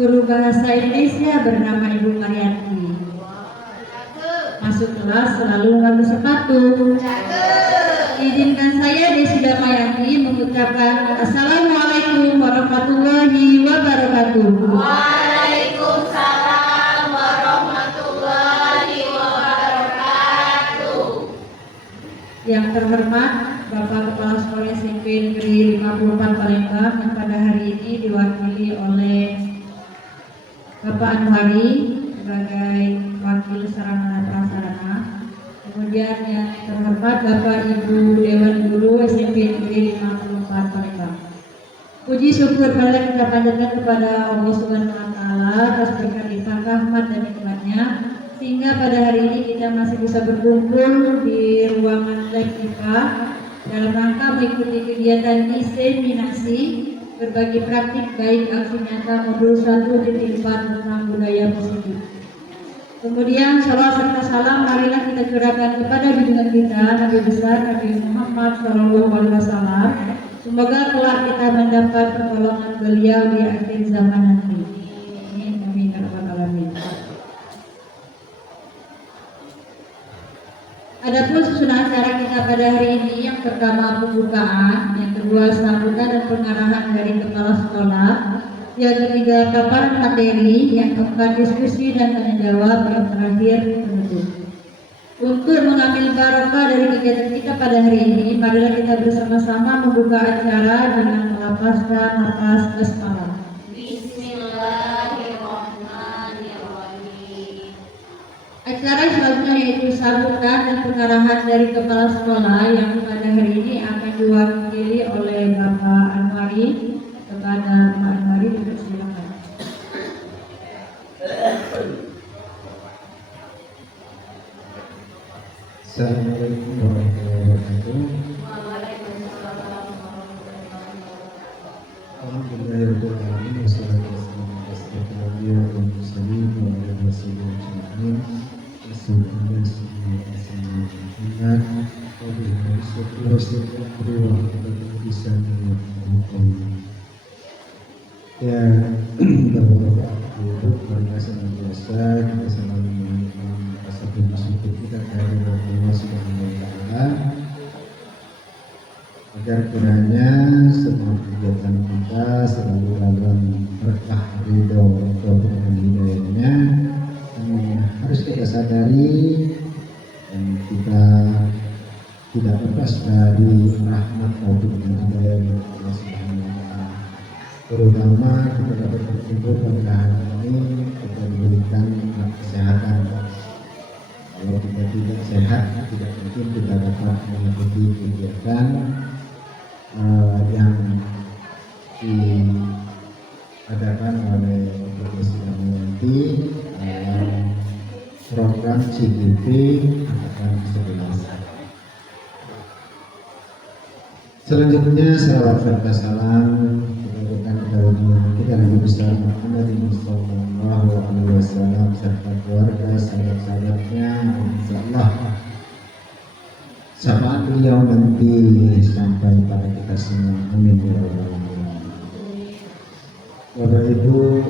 guru bahasa Indonesia bernama Ibu Marianti. Masuk kelas selalu mengambil sepatu. Izinkan saya Desi Damayanti mengucapkan Assalamualaikum warahmatullahi wabarakatuh. Waalaikumsalam warahmatullahi wabarakatuh. Yang terhormat Bapak Kepala Sekolah SMP Negeri 54 Palembang yang pada hari ini diwakili oleh Bapak Anwari sebagai wakil sarana prasarana. Kemudian yang terhormat Bapak Ibu Dewan Guru SMP Negeri 54 Palembang. Puji syukur marilah kita panjatkan kepada Allah Subhanahu wa taala atas berkat limpah rahmat dan nikmatnya sehingga pada hari ini kita masih bisa berkumpul di ruangan lab IPA dalam rangka mengikuti kegiatan diseminasi berbagi praktik baik aksi nyata modul 1.4 tentang budaya positif. Kemudian salawat serta salam marilah kita curahkan kepada junjungan kita Nabi besar Nabi Muhammad SAW. Semoga kelak kita mendapat pertolongan beliau di akhir zaman nanti. Amin ya rabbal alamin. Adapun susunan acara kita pada hari ini, yang pertama pembukaan, yang kedua sambutan dan pengarahan dari kepala sekolah, yang ketiga paparan materi, yang keempat diskusi dan tanya jawab, yang terakhir penutup. Untuk mengambil barokah dari kegiatan kita pada hari ini, marilah kita bersama-sama membuka acara dengan melafazkan nafas basmalah. Acara selanjutnya yaitu sambutan dan pengarahan dari kepala sekolah yang pada hari ini akan diwakili oleh Bapak Anwari. Kepada Pak Anwari dipersilakan. Assalamualaikum warahmatullahi wabarakatuh. Alhamdulillahirabbil alamin wassalatu wassalamu ala asyrofil anbiya'i wal mursalin wa ala alihi ajma'in. Ya, beberapa waktu mereka senantiasa kita selalu mengucapkan rasa bersyukur kita kepada Allah Subhanahu wa taala agar kiranya semua kegiatan kita selalu dalam berkah ridho dan hidayahnya. Harus kita sadari dan kita tidak lepas dari rahmat maupun hidayah Allah Subhanahu wa taala. Terutama kita dapat berkumpul pada hari ini, kita diberikan kesehatan. Kalau kita tidak sehat, tidak mungkin kita dapat mengikuti kegiatan yang diadakan oleh Desi Damayanti dalam program CGP angkatan 11. Selanjutnya salawat serta salam kita berikan kepada kita Nabi besar Muhammad sallallahu alaihi wasallam serta keluarga sahabat-sahabatnya, insyaallah syafaat beliau nanti sampai pada kita semua. Amin ya rabbal alamin. Bapak Ibu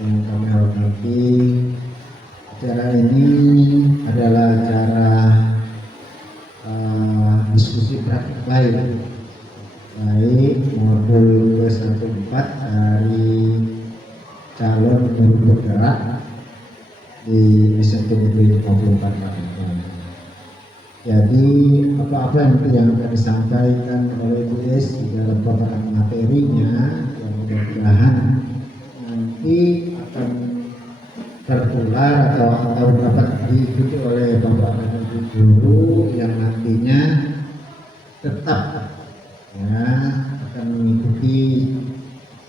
yang kami hormati, acara ini adalah acara diskusi praktik baik modul ke-14 dari calon guru bergerak di SMP Negeri 54 Palembang. Jadi apa-apa yang akan disampaikan oleh Bu Des di dalam paparan materinya yang mudah-mudahan nanti akan tertular atau dapat diikuti oleh Bapak dan Ibu guru yang nantinya tetap akan mengikuti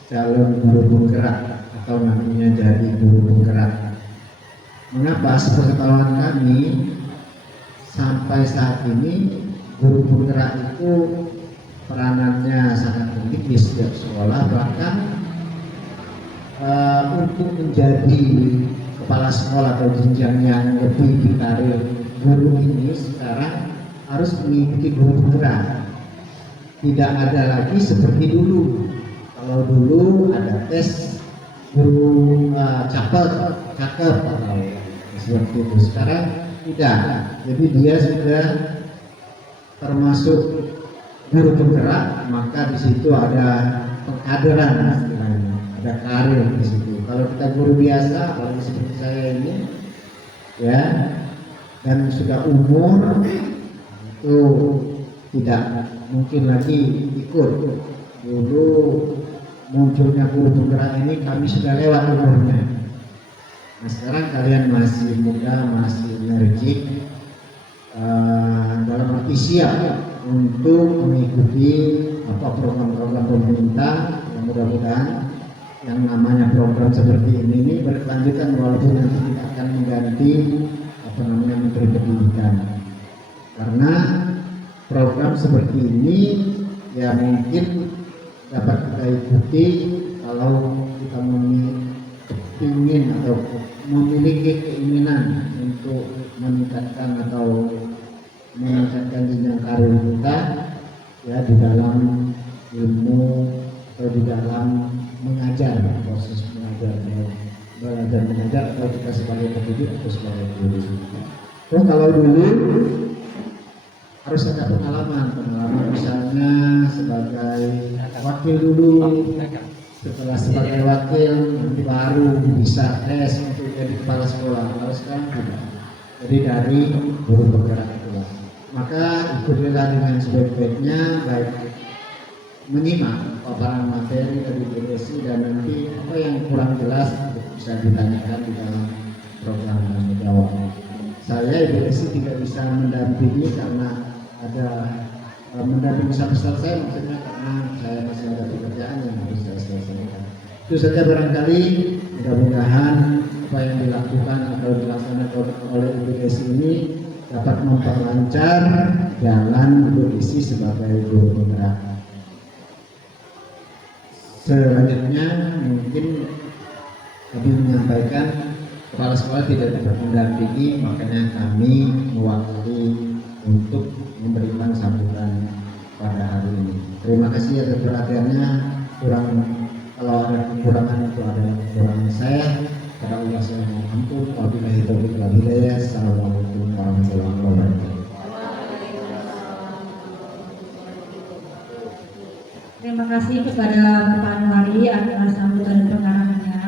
calon guru penggerak atau nantinya jadi guru penggerak. Mengapa? Sepengetahuan kami sampai saat ini guru penggerak itu peranannya sangat penting di setiap sekolah, bahkan untuk menjadi kepala sekolah atau jenjang yang lebih di karir guru ini sekarang harus mengikuti guru penggerak. Tidak ada lagi seperti dulu. Kalau dulu ada tes guru cakep atau seperti itu. Sekarang tidak, jadi dia sudah termasuk guru penggerak, maka di situ ada pengkaderan istilahnya, ada karir di situ. Kalau kita guru biasa, apalagi seperti saya ini, ya, dan sudah umur itu tidak mungkin lagi ikut. Dulu munculnya guru penggerak ini kami sudah lewat umurnya. Nah sekarang kalian masih muda, masih energik, dalam arti siap untuk mengikuti program-program pemerintah. Yang mudah-mudahan yang namanya program seperti ini berkelanjutan, walaupun nanti tidak akan mengganti Menteri Pendidikan, karena program seperti ini ya mungkin dapat kita ikuti kalau kita ingin atau memiliki keinginan untuk meningkatkan jenjang karir kita ya di dalam ilmu atau di dalam mengajar, proses belajar mengajar, atau kita sebagai pendidik atau sebagai guru. So, kalau dulu harus ada pengalaman misalnya sebagai wakil dulu, setelah sebagai wakil nanti baru bisa tes untuk jadi kepala sekolah. Kalau sekarang tidak, jadi dari guru penggerak itulah. Maka ikutilah dengan sebaik-baiknya, baik menyimak paparan materi dari BSI, dan nanti apa yang kurang jelas bisa ditanyakan di dalam program tanya jawab. Saya BSI tidak bisa mendampingi karena ada mendampingi sampai selesai, maksudnya karena saya masih ada pekerjaan yang harus saya selesaikan. Itu saja barangkali, mudah-mudahan apa yang dilakukan atau dilaksanakan oleh BSI ini dapat memperlancar jalan BSI sebagai guru penggerak. Selanjutnya mungkin kami menyampaikan kepala sekolah tidak dapat mendampingi, makanya kami mewakili untuk memberikan sambutan pada hari ini. Terima kasih atas perhatiannya. Kalau ada kekurangan itu ada kekurangan saya. Pada Allah saya mohon ampun. Wabillahi taufiq wal hidayah. Assalamualaikum warahmatullahi wabarakatuh. Terima kasih kepada Bapak Anwari atas sambutan dan pengarahannya.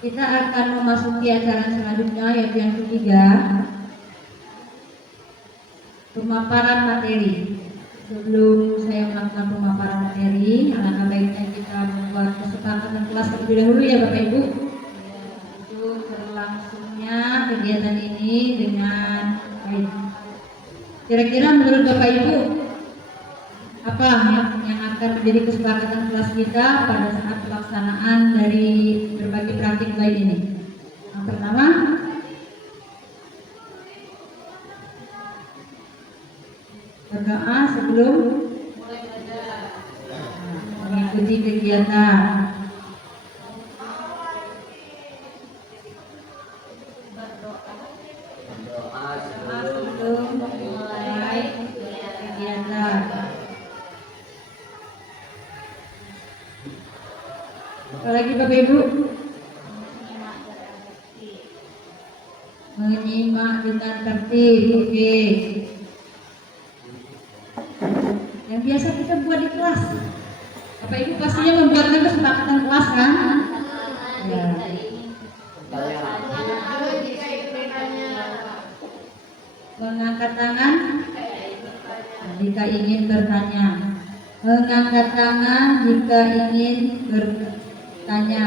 Kita akan memasuki acara selanjutnya, yaitu yang ketiga, pemaparan materi. Sebelum saya melakukan pemaparan materi, alangkah baiknya kita membuat kesepakatan kelas terlebih dahulu ya Bapak Ibu, untuk berlangsungnya kegiatan ini dengan baik. Kira-kira menurut Bapak Ibu, apa yang akan menjadi kesepakatan kelas kita pada saat pelaksanaan dari berbagai praktik baik ini? Yang pertama, berdoa sebelum mengikuti kegiatan. Sebelum mulai kegiatan. Apalagi Bapak Ibu, menyimak dengan tertib. Oke. Yang biasa kita buat di kelas. Bapak Ibu pastinya membuatkan kesepakatan kelas kan? Ya. Mengangkat tangan jika ingin bertanya. Mengangkat tangan jika ingin bertanya.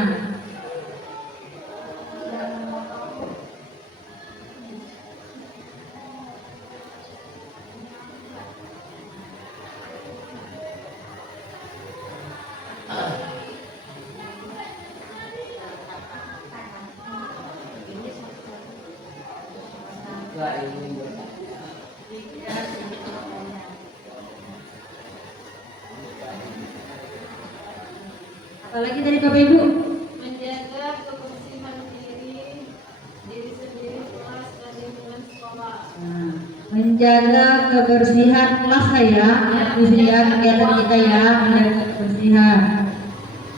Apalagi dari Bapak Ibu? Menjaga kebersihan diri sendiri, kelas dan lingkungan sekolah. Nah, menjaga kebersihan kelas saya, kebersihan kegiatan kita ya, menjaga kebersihan.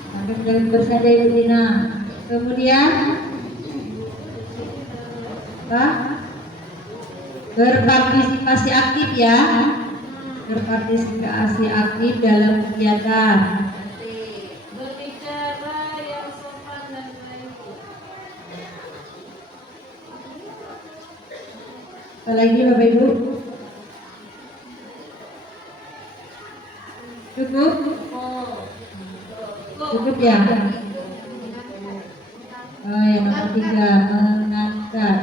Sampai menjaga kebersihan dari Ibu Tina. Kemudian apa? Berpartisipasi aktif ya, berpartisipasi aktif dalam kegiatan. Berbicara yang sopan dan baik. Apalagi Bapak Ibu? Cukup? Cukup ya? Oh, yang ketiga, mengantar.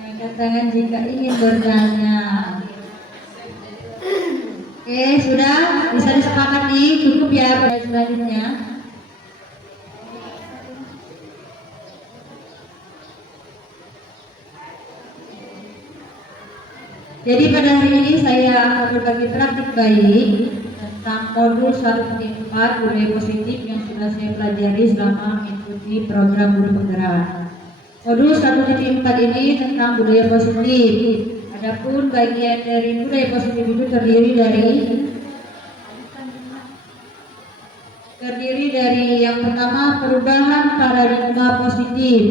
Angkat tangan jika ingin bertanya. Oke, sudah bisa disepakati, cukup ya pada selanjutnya. Jadi pada hari ini saya akan berbagi praktik baik tentang modul 1.4 budaya positif yang sudah saya pelajari selama mengikuti program guru penggerak. Modul 1.4 ini tentang budaya positif. Adapun bagian dari budaya positif itu terdiri dari yang pertama perubahan paradigma positif,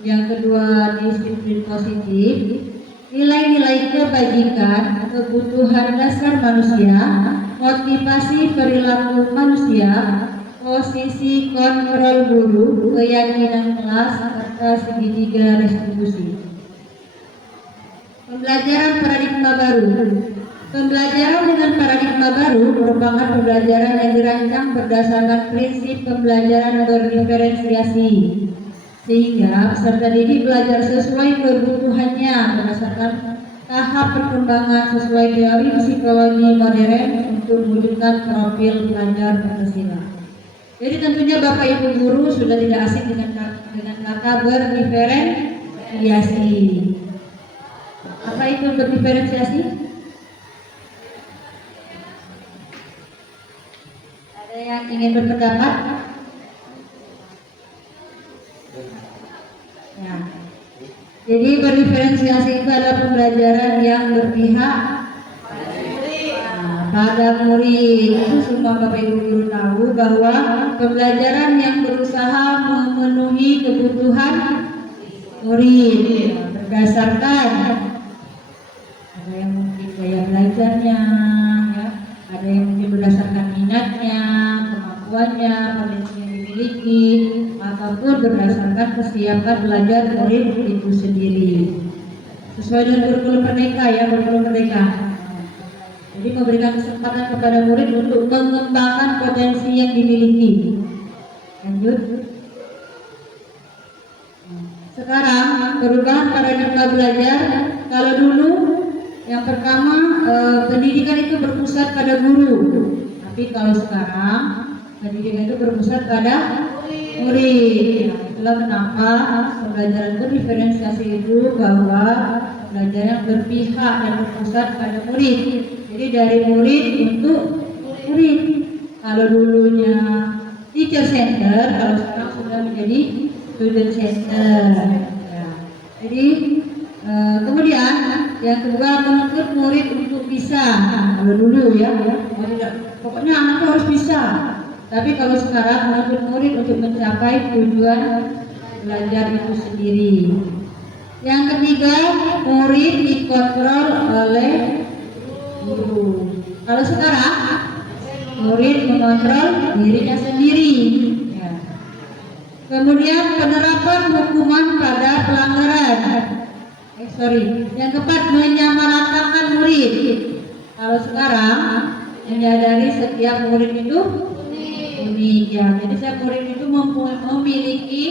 yang kedua disiplin positif, nilai-nilai kebajikan, kebutuhan dasar manusia, motivasi perilaku manusia, posisi kontrol guru, keyakinan kelas, serta segitiga restitusi. Pembelajaran paradigma baru. Pembelajaran dengan paradigma baru merupakan pembelajaran yang dirancang berdasarkan prinsip pembelajaran berdiferensiasi, sehingga peserta didik belajar sesuai kebutuhannya berdasarkan tahap perkembangan sesuai teori psikologi modern untuk mewujudkan profil pelajar Pancasila. Jadi tentunya Bapak Ibu guru sudah tidak asing dengan kata berdiferensiasi. Apa itu berdiferensiasi? Ada yang ingin berpendapat? Ya. Jadi berdiferensiasi itu adalah pembelajaran yang berpihak pada murid. Itu semua Bapak Ibu guru tahu bahwa pembelajaran yang berusaha memenuhi kebutuhan murid berdasarkan ada yang mungkin gaya belajarnya, ya, ada yang mungkin berdasarkan minatnya, kemampuannya, potensi yang dimiliki, ataupun berdasarkan kesiapan belajar murid itu sendiri. Sesuai dengan kurikulum Merdeka ya, kurikulum Merdeka. Jadi memberikan kesempatan kepada murid untuk mengembangkan potensi yang dimiliki. Lanjut. Sekarang perubahan paradigma belajar. Kalau dulu yang pertama pendidikan itu berpusat pada guru, tapi kalau sekarang pendidikan itu berpusat pada murid. Itulah kenapa pembelajaran berdiferensiasi itu bahwa pembelajaran berpihak dan berpusat pada murid. Jadi dari murid untuk murid. Kalau dulunya teacher center, kalau sekarang sudah menjadi student center. Ya. Jadi kemudian yang kedua menuntut murid untuk bisa. Kalau dulu ya, pokoknya anak itu harus bisa. Tapi kalau sekarang menuntut murid untuk mencapai tujuan belajar itu sendiri. Yang ketiga, murid dikontrol oleh guru. Kalau sekarang murid mengontrol dirinya sendiri. Ya. Kemudian penerapan hukuman pada pelanggaran. Yang keempat, menyamaratakan murid. Kalau sekarang menyadari setiap murid itu unik ya. Jadi setiap murid itu memiliki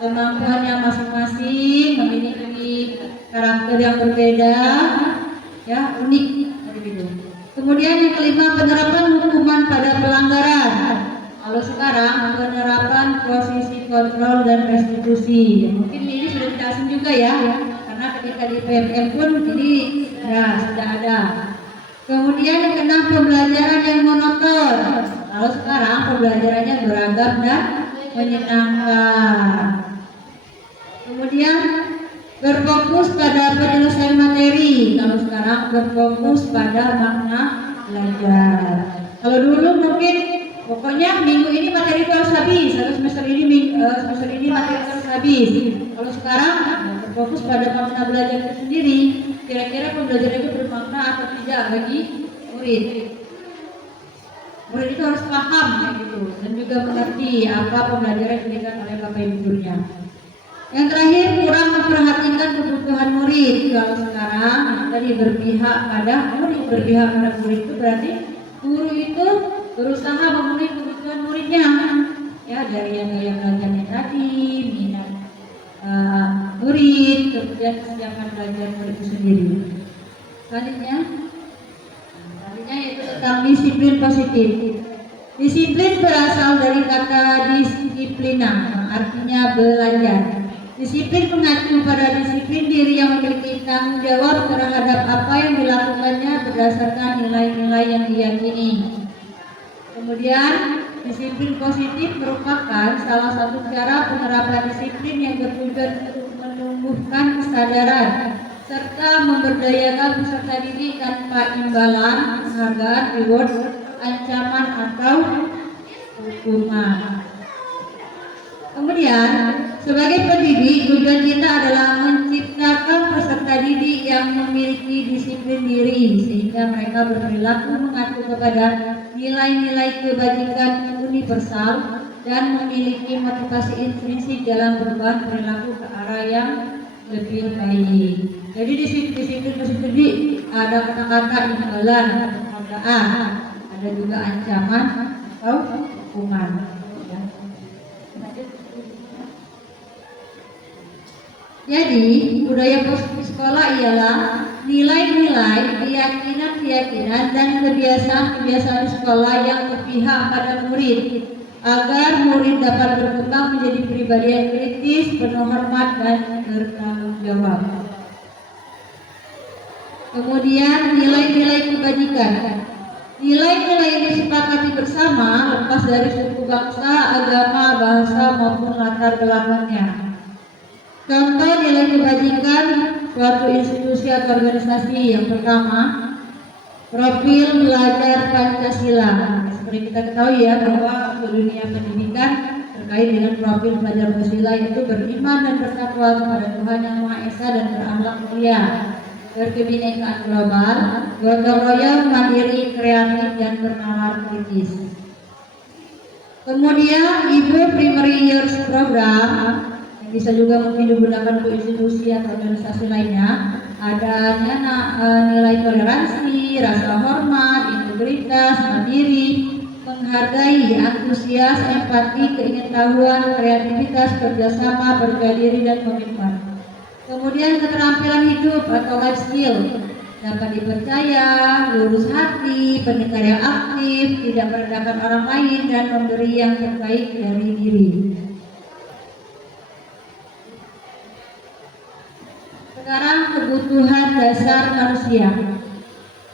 kemampuannya masing-masing, memiliki karakter yang berbeda, ya unik. Kemudian yang kelima, penerapan hukuman pada pelanggaran. Kalau sekarang penerapan posisi kontrol dan restitusi. Mungkin ini sudah tidak asing juga ya, karena ketika di PMM pun ini ya sudah ada. Kemudian yang keenam, pembelajaran yang monoton. Kalau sekarang pembelajarannya beragam dan menyenangkan. Kemudian berfokus pada penyelesaian materi. Kalau sekarang berfokus pada makna belajar. Kalau dulu mungkin pokoknya minggu ini materi itu harus habis, atau semester ini materi itu harus habis. Kalau sekarang berfokus pada makna belajar itu sendiri. Kira-kira pembelajaran itu bermakna atau tidak bagi murid. Murid itu harus paham gitu dan juga mengerti apa pembelajaran yang diberikan oleh bapak ibu gurunya. Yang terakhir, kurang memperhatikan kebutuhan murid. Kalau sekarang tadi berpihak pada murid itu berarti guru itu berusaha memenuhi kebutuhan muridnya. Ya, dari yang gaya belajarnya tadi, minat murid, kemudian kesiapan belajar murid itu sendiri. Selanjutnya yaitu tentang disiplin positif. Disiplin berasal dari kata disiplina, artinya belajar. Disiplin mengacu pada disiplin diri yang memiliki tanggung jawab terhadap apa yang dilakukannya berdasarkan nilai-nilai yang diyakini. Kemudian, disiplin positif merupakan salah satu cara penerapan disiplin yang bertujuan untuk menumbuhkan kesadaran serta memberdayakan peserta didik tanpa imbalan, penghargaan, reward, ancaman atau hukuman. Kemudian, sebagai pendidik, tujuan kita adalah menciptakan peserta didik yang memiliki disiplin diri sehingga mereka berperilaku mengacu kepada nilai-nilai kebajikan universal dan memiliki motivasi intrinsik dalam perubahan perilaku ke arah yang lebih baik. Jadi disiplin positif ada kata-kata imbalan atau penghargaan, ada juga ancaman atau hukuman. Jadi, budaya positif sekolah ialah nilai-nilai, keyakinan-keyakinan, dan kebiasaan-kebiasaan sekolah yang berpihak pada murid, agar murid dapat berkembang menjadi pribadi yang kritis, penuh hormat, dan bertanggung jawab. Kemudian, nilai-nilai kebajikan. Nilai-nilai yang disepakati bersama lepas dari suku bangsa, agama, bahasa, maupun latar belakangnya. Contoh nilai kebajikan suatu institusi atau organisasi. Yang pertama, profil belajar Pancasila. Seperti kita ketahui ya bahwa dunia pendidikan terkait dengan profil belajar Pancasila yaitu beriman dan bertakwa kepada Tuhan Yang Maha Esa dan berakhlak mulia, berkebinekaan global, gotong royong, mandiri, kreatif, dan bernalar kritis. Kemudian Ibu Primary Years Program bisa juga mungkin digunakan untuk institusi atau organisasi lainnya. Adanya nilai toleransi, rasa hormat, integritas, mandiri, menghargai, antusias, empati, keingintahuan, kreativitas, kerjasama, percaya diri, dan komitmen. Kemudian keterampilan hidup atau life skill, dapat dipercaya, lurus hati, pendekar yang aktif, tidak merendahkan orang lain, dan memberi yang terbaik dari diri. Sekarang kebutuhan dasar manusia.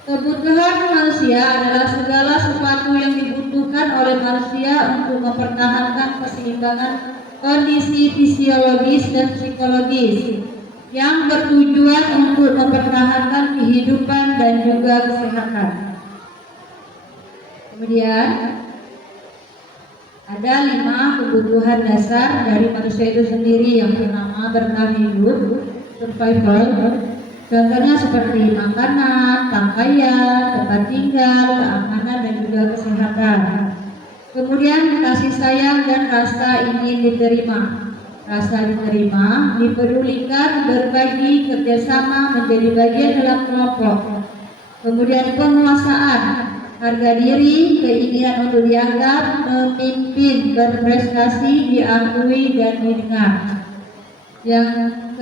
Kebutuhan manusia adalah segala sesuatu yang dibutuhkan oleh manusia untuk mempertahankan keseimbangan kondisi fisiologis dan psikologis yang bertujuan untuk mempertahankan kehidupan dan juga kesehatan. Kemudian ada 5 kebutuhan dasar dari manusia itu sendiri. Yang pertama, bertahan hidup, survival. Contohnya seperti makanan, pakaian, tempat tinggal, keamanan, dan juga kesehatan. Kemudian kasih sayang dan rasa ingin diterima. Rasa diterima, dipedulikan, berbagi, kerjasama, menjadi bagian dalam kelompok. Kemudian penguasaan, harga diri, keinginan untuk dianggap, memimpin, berprestasi, diakui, dan didengar. Yang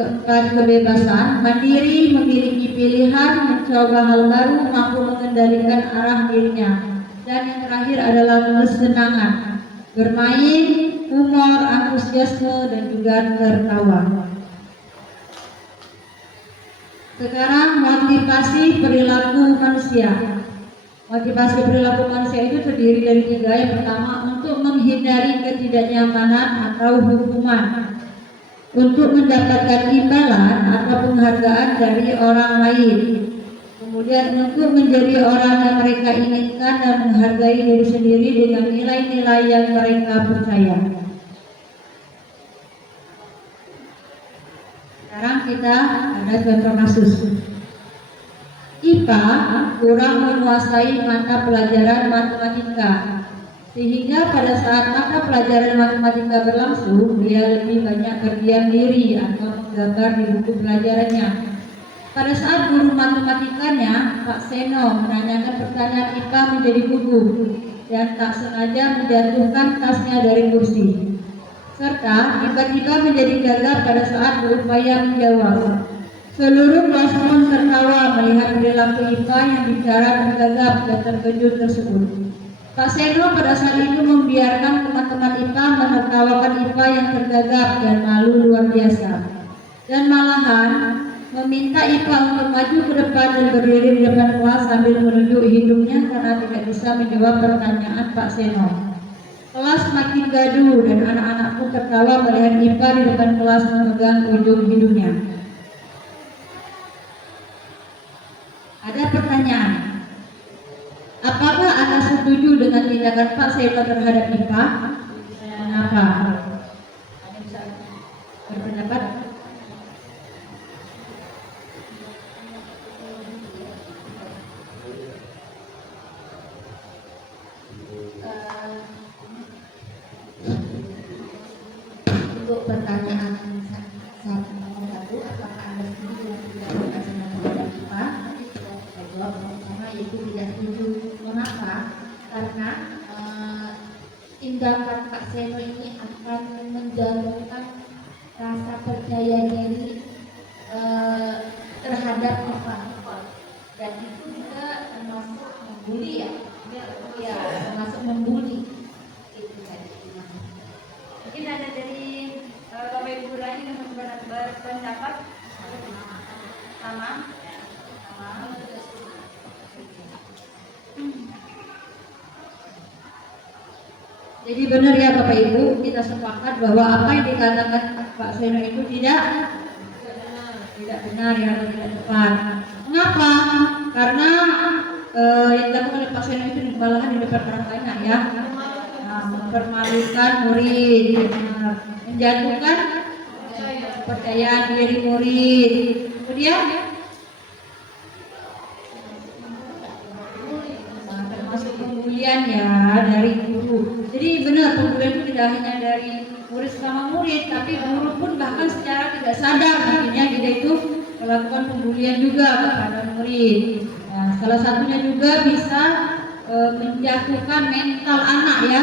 keempat, kebebasan, mandiri, memiliki pilihan, mencoba hal baru, mampu mengendalikan arah dirinya. Dan yang terakhir adalah kesenangan, bermain, humor, antusiasme, dan juga tertawa. Sekarang motivasi perilaku manusia. Motivasi perilaku manusia itu terdiri dari 3. Yang pertama, untuk menghindari ketidaknyamanan atau hukuman, untuk mendapatkan imbalan atau penghargaan dari orang lain, kemudian untuk menjadi orang yang mereka inginkan dan menghargai diri sendiri dengan nilai-nilai yang mereka percaya. Sekarang kita ada contoh kasus. IPA kurang menguasai mata pelajaran matematika, sehingga pada saat mata pelajaran matematika berlangsung, dia lebih banyak berdiam diri atau menggambar di buku pelajarannya. Pada saat guru matematikanya, Pak Seno, menanyakan pertanyaan IPA menjadi gugup dan tak sengaja menjatuhkan tasnya dari kursi, serta tiba-tiba menjadi gagap pada saat berupaya menjawab. Seluruh kelas pun tertawa melihat perilaku IPA yang bicara tergagap dan terkejut tersebut. Pak Seno pada saat itu membiarkan teman-teman IPA menertawakan IPA yang tergagap dan malu luar biasa, dan malahan meminta IPA untuk maju ke depan dan berdiri di depan kelas sambil menunjuk hidungnya karena tidak bisa menjawab pertanyaan Pak Seno. Kelas makin gaduh dan anak-anak pun tertawa melihat IPA di depan kelas memegang ujung hidungnya. Ada pertanyaan, apakah Anda setuju dengan tindakan Pak Seno terhadap IPA? Kenapa? Anda bisa berpendapat? Untuk pertanyaan satu, apakah Anda setuju dengan tindakan Pak Seno terhadap IPA? Jawab pertama yaitu tidak setuju. Mengapa? Karena tindakan Pak Seno ini akan menjatuhkan rasa percaya diri terhadap IPA, dan itu juga termasuk membuli ya, termasuk membuli. Itu tadi. Mungkin ada dari Bapak Ibu lain yang berpendapat sama. Jadi benar ya Bapak Ibu, kita sepakat bahwa apa yang dikatakan Pak Seno itu tidak benar ya, tidak tepat. Mengapa? Karena yang dilakukan oleh Pak Seno itu malahan di depan orang banyak ya, mempermalukan murid, menjatuhkan kepercayaan diri murid. Kemudian termasuk pembulian ya dari guru. Jadi benar, pembulian itu tidak hanya dari murid sama murid, tapi guru pun bahkan secara tidak sadar akhirnya dia itu melakukan pembulian juga kepada murid. Nah, salah satunya juga bisa menjatuhkan mental anak ya,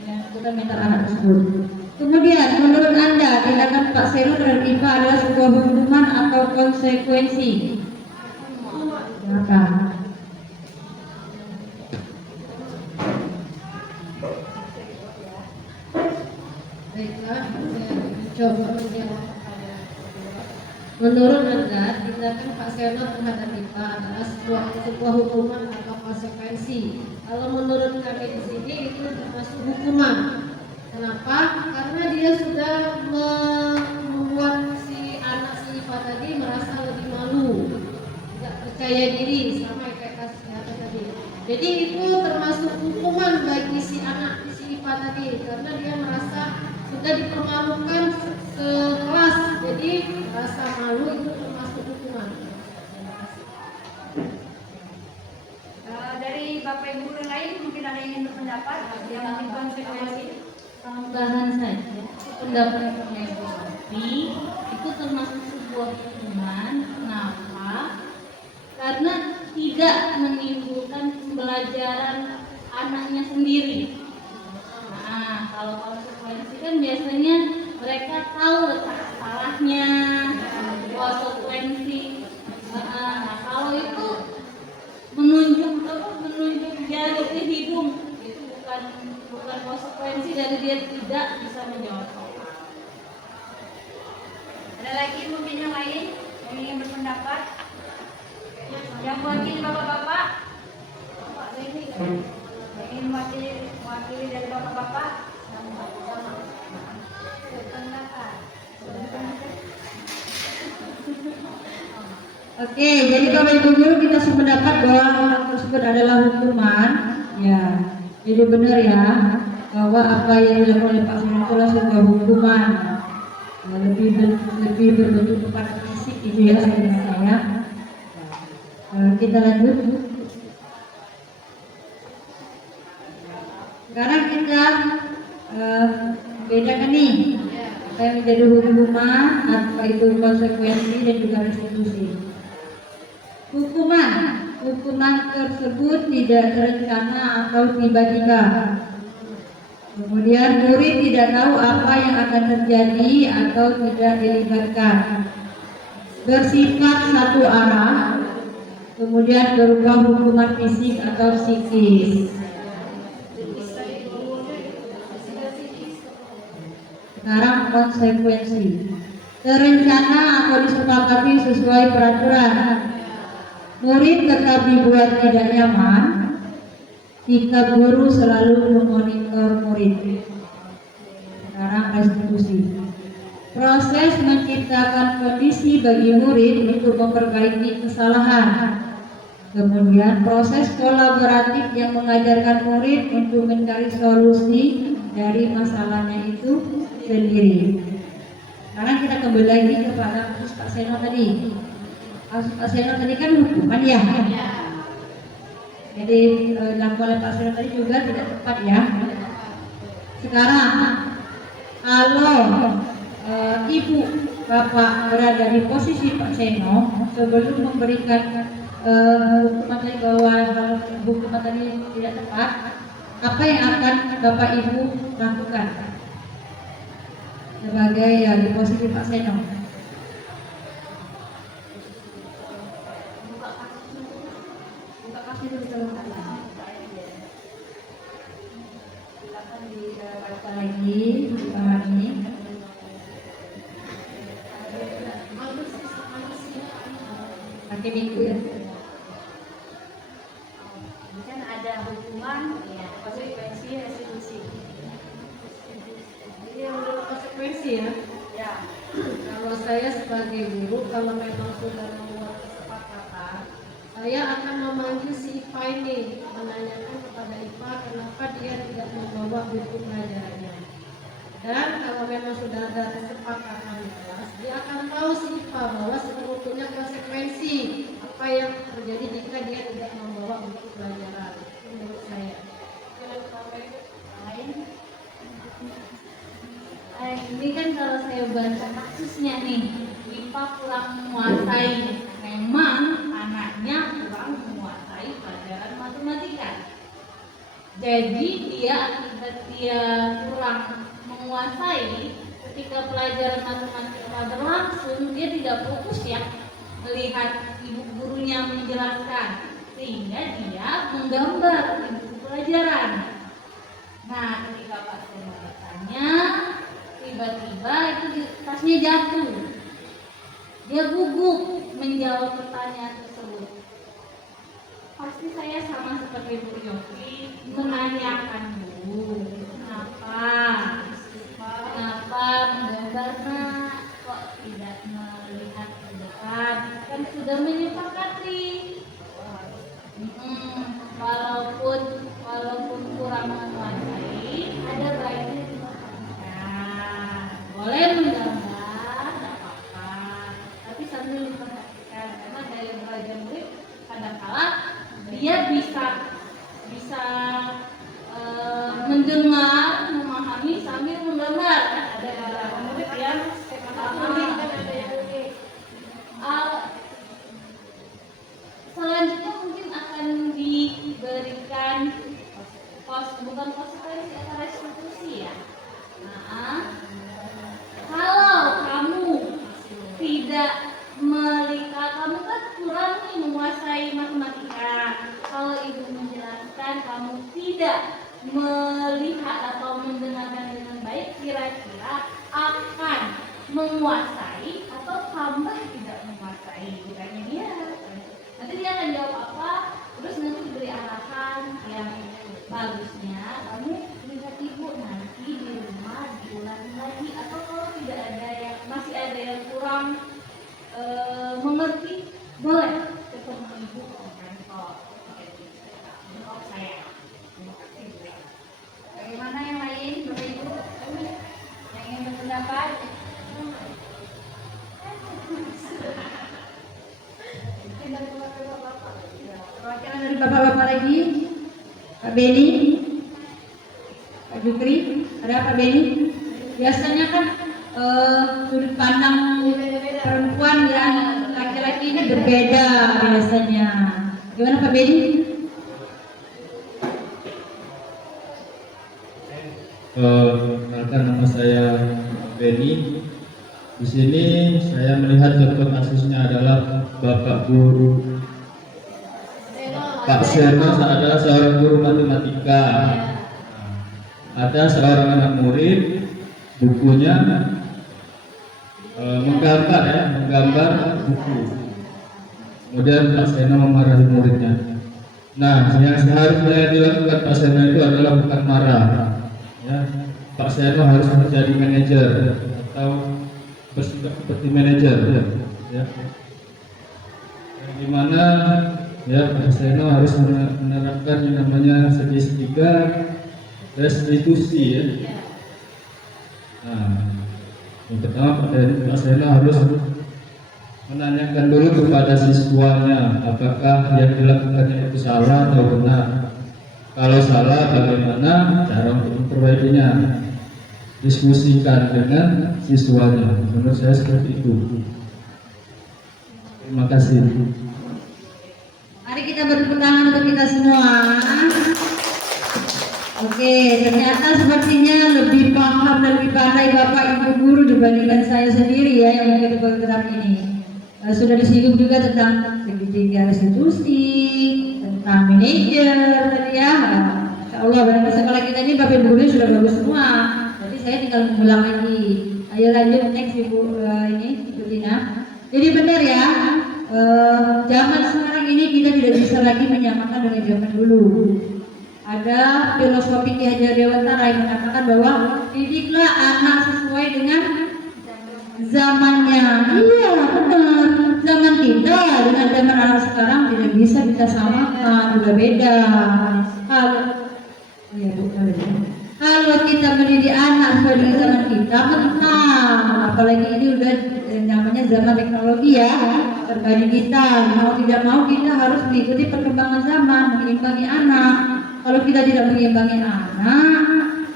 menjatuhkan mental anak tersebut. Kemudian menurut Anda tindakan Pak Seno terhadap IPA adalah sebuah hukuman atau konsekuensi? Apa? Baiklah, saya mencoba menjawab. Menurut Anda, tindakan Pak Seno terhadap IPA adalah sebuah hukuman atau konsekuensi. Kalau menurut kami di sini itu termasuk hukuman. Kenapa? Karena dia sudah membuat si anak si IPA tadi merasa lebih malu, tidak percaya diri, sama kayak kasusnya tadi. Jadi itu termasuk hukuman bagi si anak si IPA tadi, karena dia merasa sudah dipermalukan sekelas, jadi rasa malu itu termasuk hukuman. Dari Bapak Ibu yang lain mungkin ada yang ingin berpendapat yang konsekuensi. Tambahan saja, pendapat saya Sofi itu termasuk sebuah hukuman. Kenapa? Karena tidak menimbulkan pembelajaran anaknya sendiri. Nah, kalau konsekuensi kan biasanya mereka tahu letak salahnya, konsekuensi. Nah, kalau itu menunjuk jari ke hidung, itu bukan konsekuensi dari dia tidak bisa menjawab soal. Ada lagi mungkin yang lain yang ingin berpendapat? Yang mungkin bapak-bapak ingin mewakili dari bapak-bapak sama-sama. Silakan. Oke, jadi Bapak Ibu guru kita sependapat bahwa hal tersebut adalah hukuman. Ya, jadi benar ya bahwa apa yang dilakukan oleh Pak Seno itu adalah sebuah hukuman. Ya, lebih berbentuk kepada fisik itu ya sebenarnya. Kita lanjut. Sekarang kita bedakan nih apa yang menjadi hukuman, apa itu konsekuensi dan juga restitusi. Hukuman tersebut tidak terencana atau tiba-tiba. Kemudian murid tidak tahu apa yang akan terjadi atau tidak dilibatkan. Bersifat satu arah, kemudian berupa hukuman fisik atau psikis. Sekarang konsekuensi. Terencana atau disepakati sesuai peraturan. Murid tetap dibuat tidak nyaman jika guru selalu memonitor murid. Sekarang restitusi. Proses menciptakan kondisi bagi murid untuk memperbaiki kesalahan. Kemudian proses kolaboratif yang mengajarkan murid untuk mencari solusi dari masalahnya itu sendiri. Sekarang kita kembali lagi kepada kasus Pak Seno tadi. Kasus Pak Seno tadi kan hukuman ya. Jadi dilakukan oleh Pak Seno tadi juga tidak tepat ya. Sekarang kalau ibu bapak berada di posisi Pak Seno sebelum memberikan hukuman tadi bahwa hukuman tadi tidak tepat, apa yang akan bapak ibu lakukan sebagai ya di posisi Pak Seno? Buka kasus dulu silakan dibaca lagi, dipahami. Pakai minggu ya. Kan ada hukuman, konsekuensi, restitusi. Jadi yang menurut konsekuensi ya. Ya. Kalau saya sebagai guru, kalau memang sudah membuat kesepakatan, saya akan memanggil si IPA ini, menanyakan kepada IPA kenapa dia tidak membawa buku pelajarannya. Dan kalau memang sudah ada kesepakatan di kelas, dia akan tahu si IPA bahwa sebetulnya konsekuensi apa yang terjadi jika dia tidak membawa buku pelajaran. Menurut saya. Ini kan kalau saya baca kasusnya nih, IPA kurang menguasai, memang anaknya kurang menguasai pelajaran matematika. Jadi akibat dia kurang menguasai, ketika pelajaran matematika berlangsung dia tidak fokus ya melihat ibu gurunya menjelaskan, sehingga dia menggambar di buku pelajaran. Nah, ketika Pak Seno bertanya, tiba-tiba itu tasnya jatuh. Dia gugup menjawab pertanyaan tersebut. Pasti saya sama seperti Bu Yofi menanyakan dulu, kenapa menggambar nak, kok tidak melihat ke depan? Kan sudah menyepakati. Walaupun kurang menguasai, ada baiknya diperhatikan. Boleh menggambar, tidak apa-apa, tapi sambil diperhatikan, karena daya belajar murid kadang-kala dia bisa mendengar, memahami sambil menggambar. Ada beberapa murid yang selanjutnya mungkin akan diberikan bukan konsekuensi atau restitusi ya. Nah, kalau kamu tidak melihat, kamu kan kurang nih menguasai matematika. Kalau ibu menjelaskan kamu tidak melihat atau mendengarkan dengan baik, kira-kira akan menguasai atau tambah tidak menguasai? Bukannya dia. Nanti dia akan jawab apa, terus nanti memberi arahan yang bagusnya kamu lihat ibu nanti di rumah diulangi lagi, atau kalau tidak ada yang masih ada yang kurang mengerti, boleh ketemu ibu mentor. Bagaimana yang lain, Bapak Ibu? Yang ingin berpendapat? Perwakilan dari bapak-bapak lagi, Pak Beni, Pak Jukri, ada Pak Beni. Biasanya kan sudut pandang perempuan dan laki-laki ini berbeda biasanya. Gimana Pak Beni? Perkenalkan, nama saya Beni. Di sini saya melihat contoh kasusnya adalah Bapak Guru Pak Seno adalah seorang guru matematika. Ada seorang anak murid, bukunya menggambar buku. Kemudian Pak Seno memarahi muridnya. Nah, yang seharusnya dilakukan Pak Seno itu adalah bukan marah. Ya, Pak Seno harus menjadi manajer atau bersikap seperti manajer. Ya. Yang dimana ya Pak Seno harus menerapkan yang namanya segitiga restitusi ya. Nah, yang pertama Pak Seno harus menanyakan dulu kepada siswanya apakah yang dilakukannya itu salah atau benar. Kalau salah, bagaimana cara untuk memperbaikinya? Diskusikan dengan siswanya. Menurut saya seperti itu. Terima kasih. Mari kita bertepuk tangan untuk kita semua. Oke, ternyata sepertinya lebih paham dan lebih pandai Bapak Ibu guru dibandingkan saya sendiri ya yang mengikuti program ini. Sudah disinggung juga tentang segitiga restitusi, tentang manajer tadi ya. Insya Allah barang sekolah kita ini Bapak Ibu guru sudah bagus semua. Jadi saya tinggal mengulang lagi. Ayo lanjut next Ibu Ibu Tina. Jadi benar ya. Zaman sekarang ini kita tidak bisa lagi menyamakan dengan zaman dulu. Ada filosofi Ki Hajar Dewantara yang mengatakan bahwa didiklah anak sesuai dengan zamannya. Iya benar. Zaman kita dengan zaman anak sekarang tidak bisa kita samakan, udah beda. Kalau kita mendidik anak sesuai dengan zaman kita, menang. Apalagi ini udah namanya zaman teknologi ya, terbagi kita. Mau tidak mau kita harus mengikuti perkembangan zaman, mengimbangi anak. Kalau kita tidak mengimbangi anak,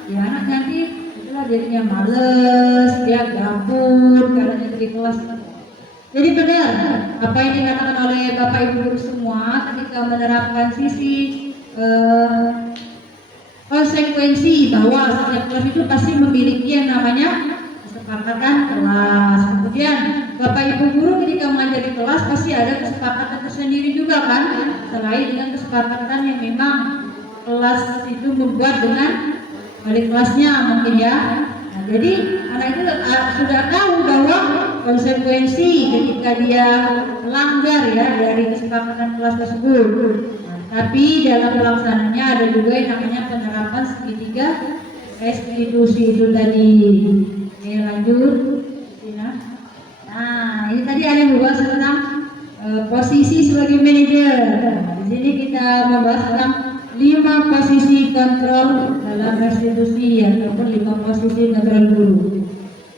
ya anak nanti itulah jadinya males, dia gabut, karena di kelas. Jadi benar apa yang dikatakan oleh Bapak Ibu guru semua ketika menerapkan sisi konsekuensi bahwa setiap kelas itu pasti memiliki yang namanya kesepakatan kelas. Kemudian Bapak Ibu guru ketika mengajar di kelas pasti ada kesepakatan tersendiri juga kan, selain dengan kesepakatan yang memang kelas itu membuat dengan wali kelasnya mungkin ya. Nah, jadi anak itu sudah tahu bahwa konsekuensi ketika dia melanggar ya dari kesepakatan kelas tersebut. Nah, tapi dalam pelaksananya ada juga yang namanya penerapan segitiga restitusi itu tadi. Oke, lanjut. Nah, ini tadi ada yang membahas tentang posisi sebagai manajer. Nah, di sini kita membahas tentang 5 posisi kontrol dalam restitusi ataupun 5 posisi kontrol guru.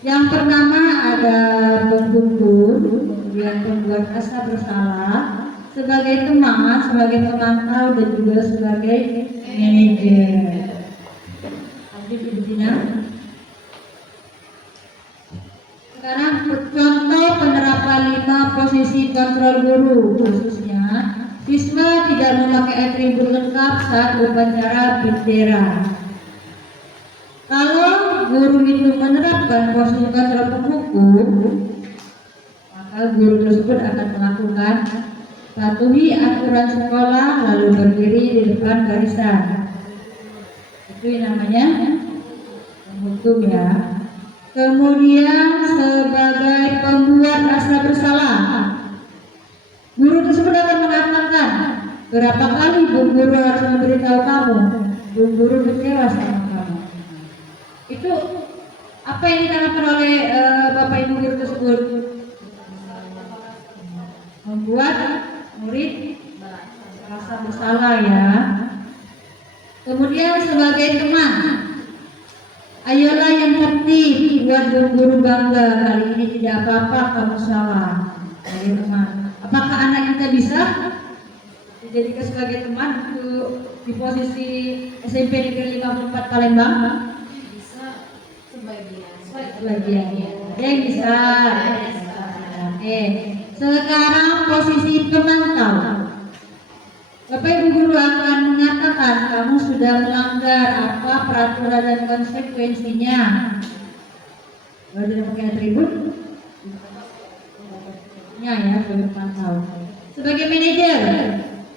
Yang pertama ada penghukum, kemudian pembuat rasa bersalah, sebagai teman, sebagai pemantau dan juga sebagai manajer. Lanjut Ibu Tina. Sekarang contoh penerapan 5 posisi kontrol guru, khususnya siswa tidak memakai atribut lengkap saat upacara bendera. Kalau guru itu menerapkan posisi kontrol penghukum, maka guru tersebut akan melakukan patuhi aturan sekolah lalu berdiri di depan barisan. Itu yang namanya penghukum ya. Kemudian sebagai pembuat rasa bersalah, guru tersebut akan mengatakan Berapa kali Bu Guru harus memberitahu kamu? Bu Guru kecewa sama kamu. Itu apa yang ditanamkan oleh Bapak Ibu Guru tersebut? Membuat murid merasa bersalah ya. Kemudian sebagai teman, ayolah yang tertib, buat Bu Guru bangga. Kali ini tidak apa-apa kamu salah. Sebagai teman, apakah anak kita bisa dijadikan sebagai teman untuk di posisi SMP Negeri 54 Palembang? Bisa sebagian. Sebagian. Ada yang bisa. Oke. Sekarang posisi pemantau. Bapak Ibu Guru akan mengatakan kamu sudah melanggar apa peraturan dan konsekuensinya. Kalau tidak pakai atribut, ya sebagai pemantau. Sebagai manajer,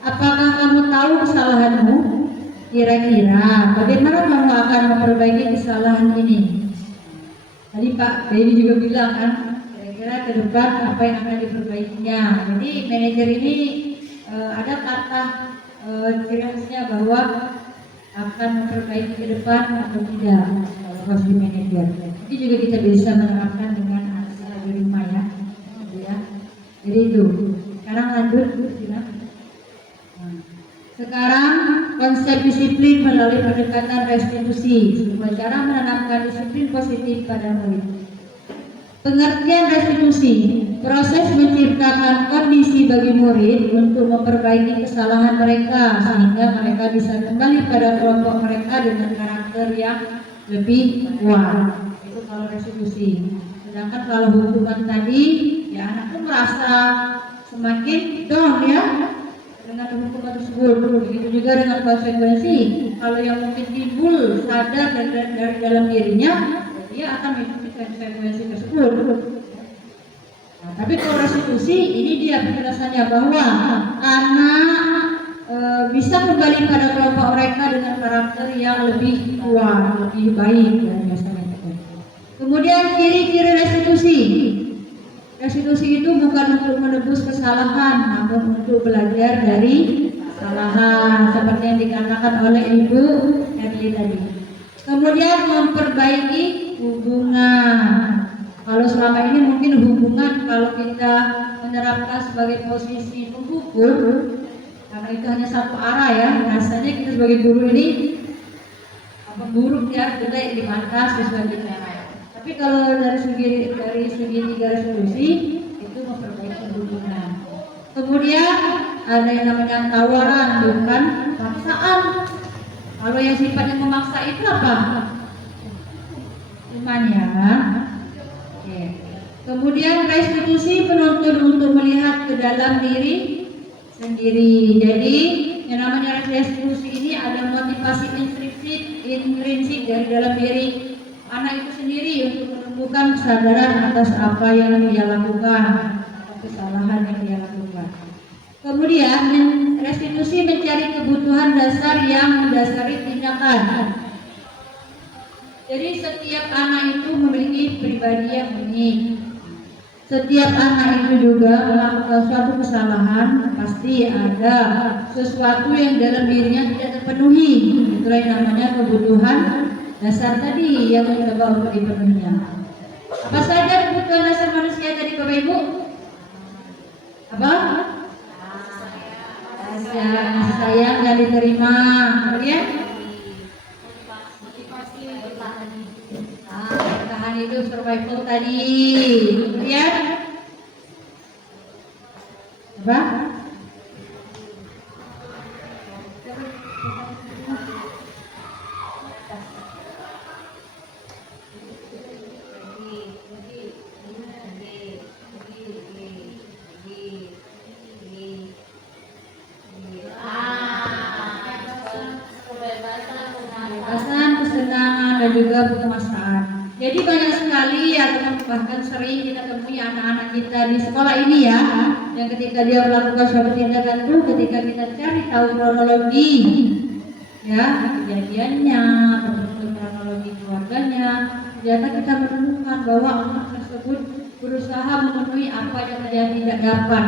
apakah kamu tahu kesalahanmu? Kira-kira bagaimana kamu akan memperbaiki kesalahan ini? Tadi Pak Dedi juga bilang kan, kira-kira ke depan apa yang akan diperbaikinya. Jadi manajer ini ada kata ciri khasnya bahwa akan memperbaiki ke depan atau tidak kalau harus di manajer. Ini juga kita bisa menerapkan dengan anak di rumah ya. Jadi itu. Sekarang lanjut, silakan. Sekarang konsep disiplin melalui pendekatan restitusi, sebuah cara menanamkan disiplin positif pada murid. Pengertian restitusi, proses menciptakan kondisi bagi murid untuk memperbaiki kesalahan mereka sehingga mereka bisa kembali pada kelompok mereka dengan karakter yang lebih kuat. Itu kalau restitusi. Sedangkan kalau hukuman tadi, ya anak tuh merasa semakin down ya dengan hukuman tersebut. Begitu juga dengan konsekuensi. Kalau yang mungkin timbul sadar dari dalam dirinya, dia akan mengikuti konsekuensi tersebut. Nah, tapi kalau restitusi ini dia penjelasannya bahwa anak bisa kembali pada kelompok mereka dengan karakter yang lebih kuat, lebih baik dari biasanya. Kemudian ciri-ciri restitusi. Restitusi itu bukan untuk menebus kesalahan, namun untuk belajar dari kesalahan, seperti yang dikatakan oleh Ibu Erli tadi. Kemudian memperbaiki hubungan. Kalau selama ini mungkin hubungan kalau kita menerapkan sebagai posisi pemukul, karena itu hanya satu arah ya, rasanya kita sebagai guru ini buruk ya, kita di mata siswa kita. Tapi kalau dari segi tiga resolusi itu memperbaiki hubungan. Kemudian ada yang namanya tawaran, bukan paksaan. Kalau yang sifatnya memaksa itu apa? Iman ya. Oke. Kemudian restitusi penuntun untuk melihat ke dalam diri sendiri. Jadi yang namanya restitusi ini ada motivasi intrinsik dari dalam diri anak itu sendiri untuk menemukan kesadaran atas apa yang dia lakukan atau kesalahan yang dia lakukan. Kemudian restitusi mencari kebutuhan dasar yang mendasari tindakan. Jadi setiap anak itu memiliki pribadi yang unik. Setiap anak itu juga melakukan suatu kesalahan, pasti ada sesuatu yang dalam dirinya tidak terpenuhi. Itulah yang namanya kebutuhan dasar tadi yang mencoba untuk dipenuhinya. Apa saja kebutuhan dasar manusia tadi Bapak Ibu? Apa? Kasih sayang yang diterima. Kemudian bertahan hidup, survival tadi. Kemudian apa? Dan juga berkemaslahatan. Jadi banyak sekali ya teman, bahkan sering kita temui anak-anak kita di sekolah ini ya, yang ketika dia melakukan suatu tindakan itu, ketika kita cari tahu kronologi ya kejadiannya, atau kronologi keluarganya, ternyata kita menemukan bahwa anak tersebut berusaha memenuhi apa yang dia tidak dapat,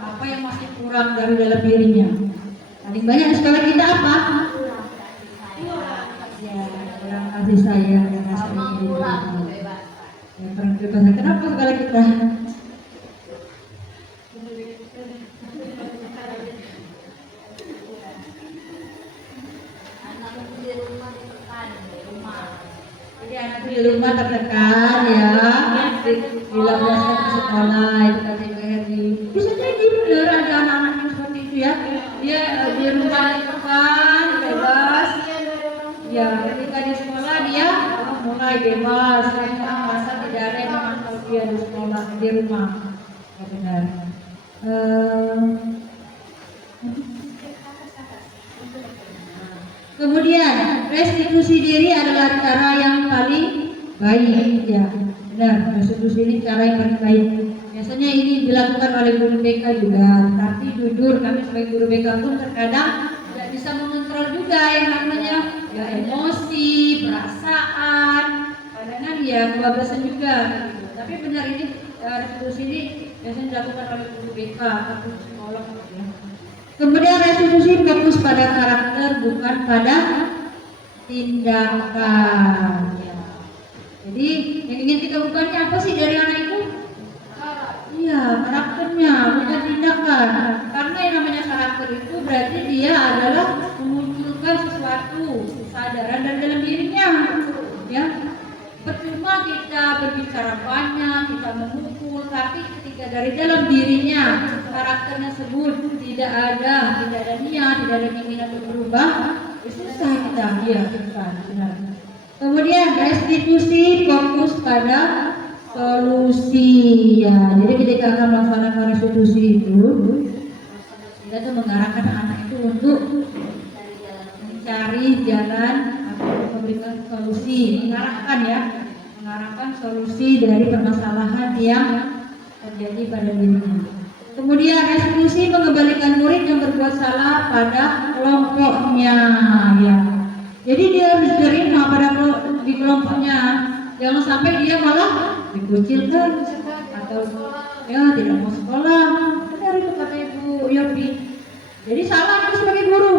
apa yang masih kurang dari dalam dirinya. Paling banyak di sekolah kita apa? Ya, kurang kasih sayang dan kasih ya, kurang kebebasan. Kenapa sekolah kita? Jadi anak di rumah tertekan ya, dilampiaskan ke sekolah itu kata Ibu Herdi. Bisa jadi benar ada anak-anak yang seperti itu ya. Dia di rumah tertekan, bebas. Ya, ketika di sekolah dia mulai bebas, karena merasa tidak ada yang memantau dia di sekolah, di rumah. Ya, benar. Kemudian restitusi diri adalah cara yang paling baik, ya benar. Restitusi ini cara yang paling baik. Biasanya ini dilakukan oleh guru BK juga. Tapi jujur kami sebagai guru BK pun terkadang tidak bisa mengontrol juga yang namanya ya emosi, perasaan, kadang ya kebablasan juga. Gitu. Tapi benar ini restitusi ini biasanya dilakukan oleh guru BK atau psikolog. Ya. Kemudian restitusi fokus pada karakter bukan pada tindakan. Ya. Jadi yang ingin kita ubahnya apa sih dari anak itu? Iya, karakternya bukan tindakan. Karena yang namanya karakter itu berarti dia adalah memunculkan sesuatu kesadaran dari dalam dirinya. Ya, percuma kita berbicara banyak, kita memukul, tapi ketika dari dalam dirinya karakternya sebut tidak ada niat, tidak ada keinginan untuk berubah, susah kita benar. Kemudian restitusi fokus pada solusi ya. Jadi ketika akan melaksanakan restitusi itu, kita tuh mengarahkan anak itu untuk mencari jalan atau memberikan solusi, mengarahkan solusi dari permasalahan yang terjadi pada dirinya. Kemudian restitusi mengembalikan murid yang berbuat salah pada kelompoknya ya. Jadi dia harus diterima di kelompoknya. Jangan sampai dia malah dikucilkan atau ya tidak mau sekolah. Benar itu kata Ibu Yopi. Jadi salah itu sebagai guru.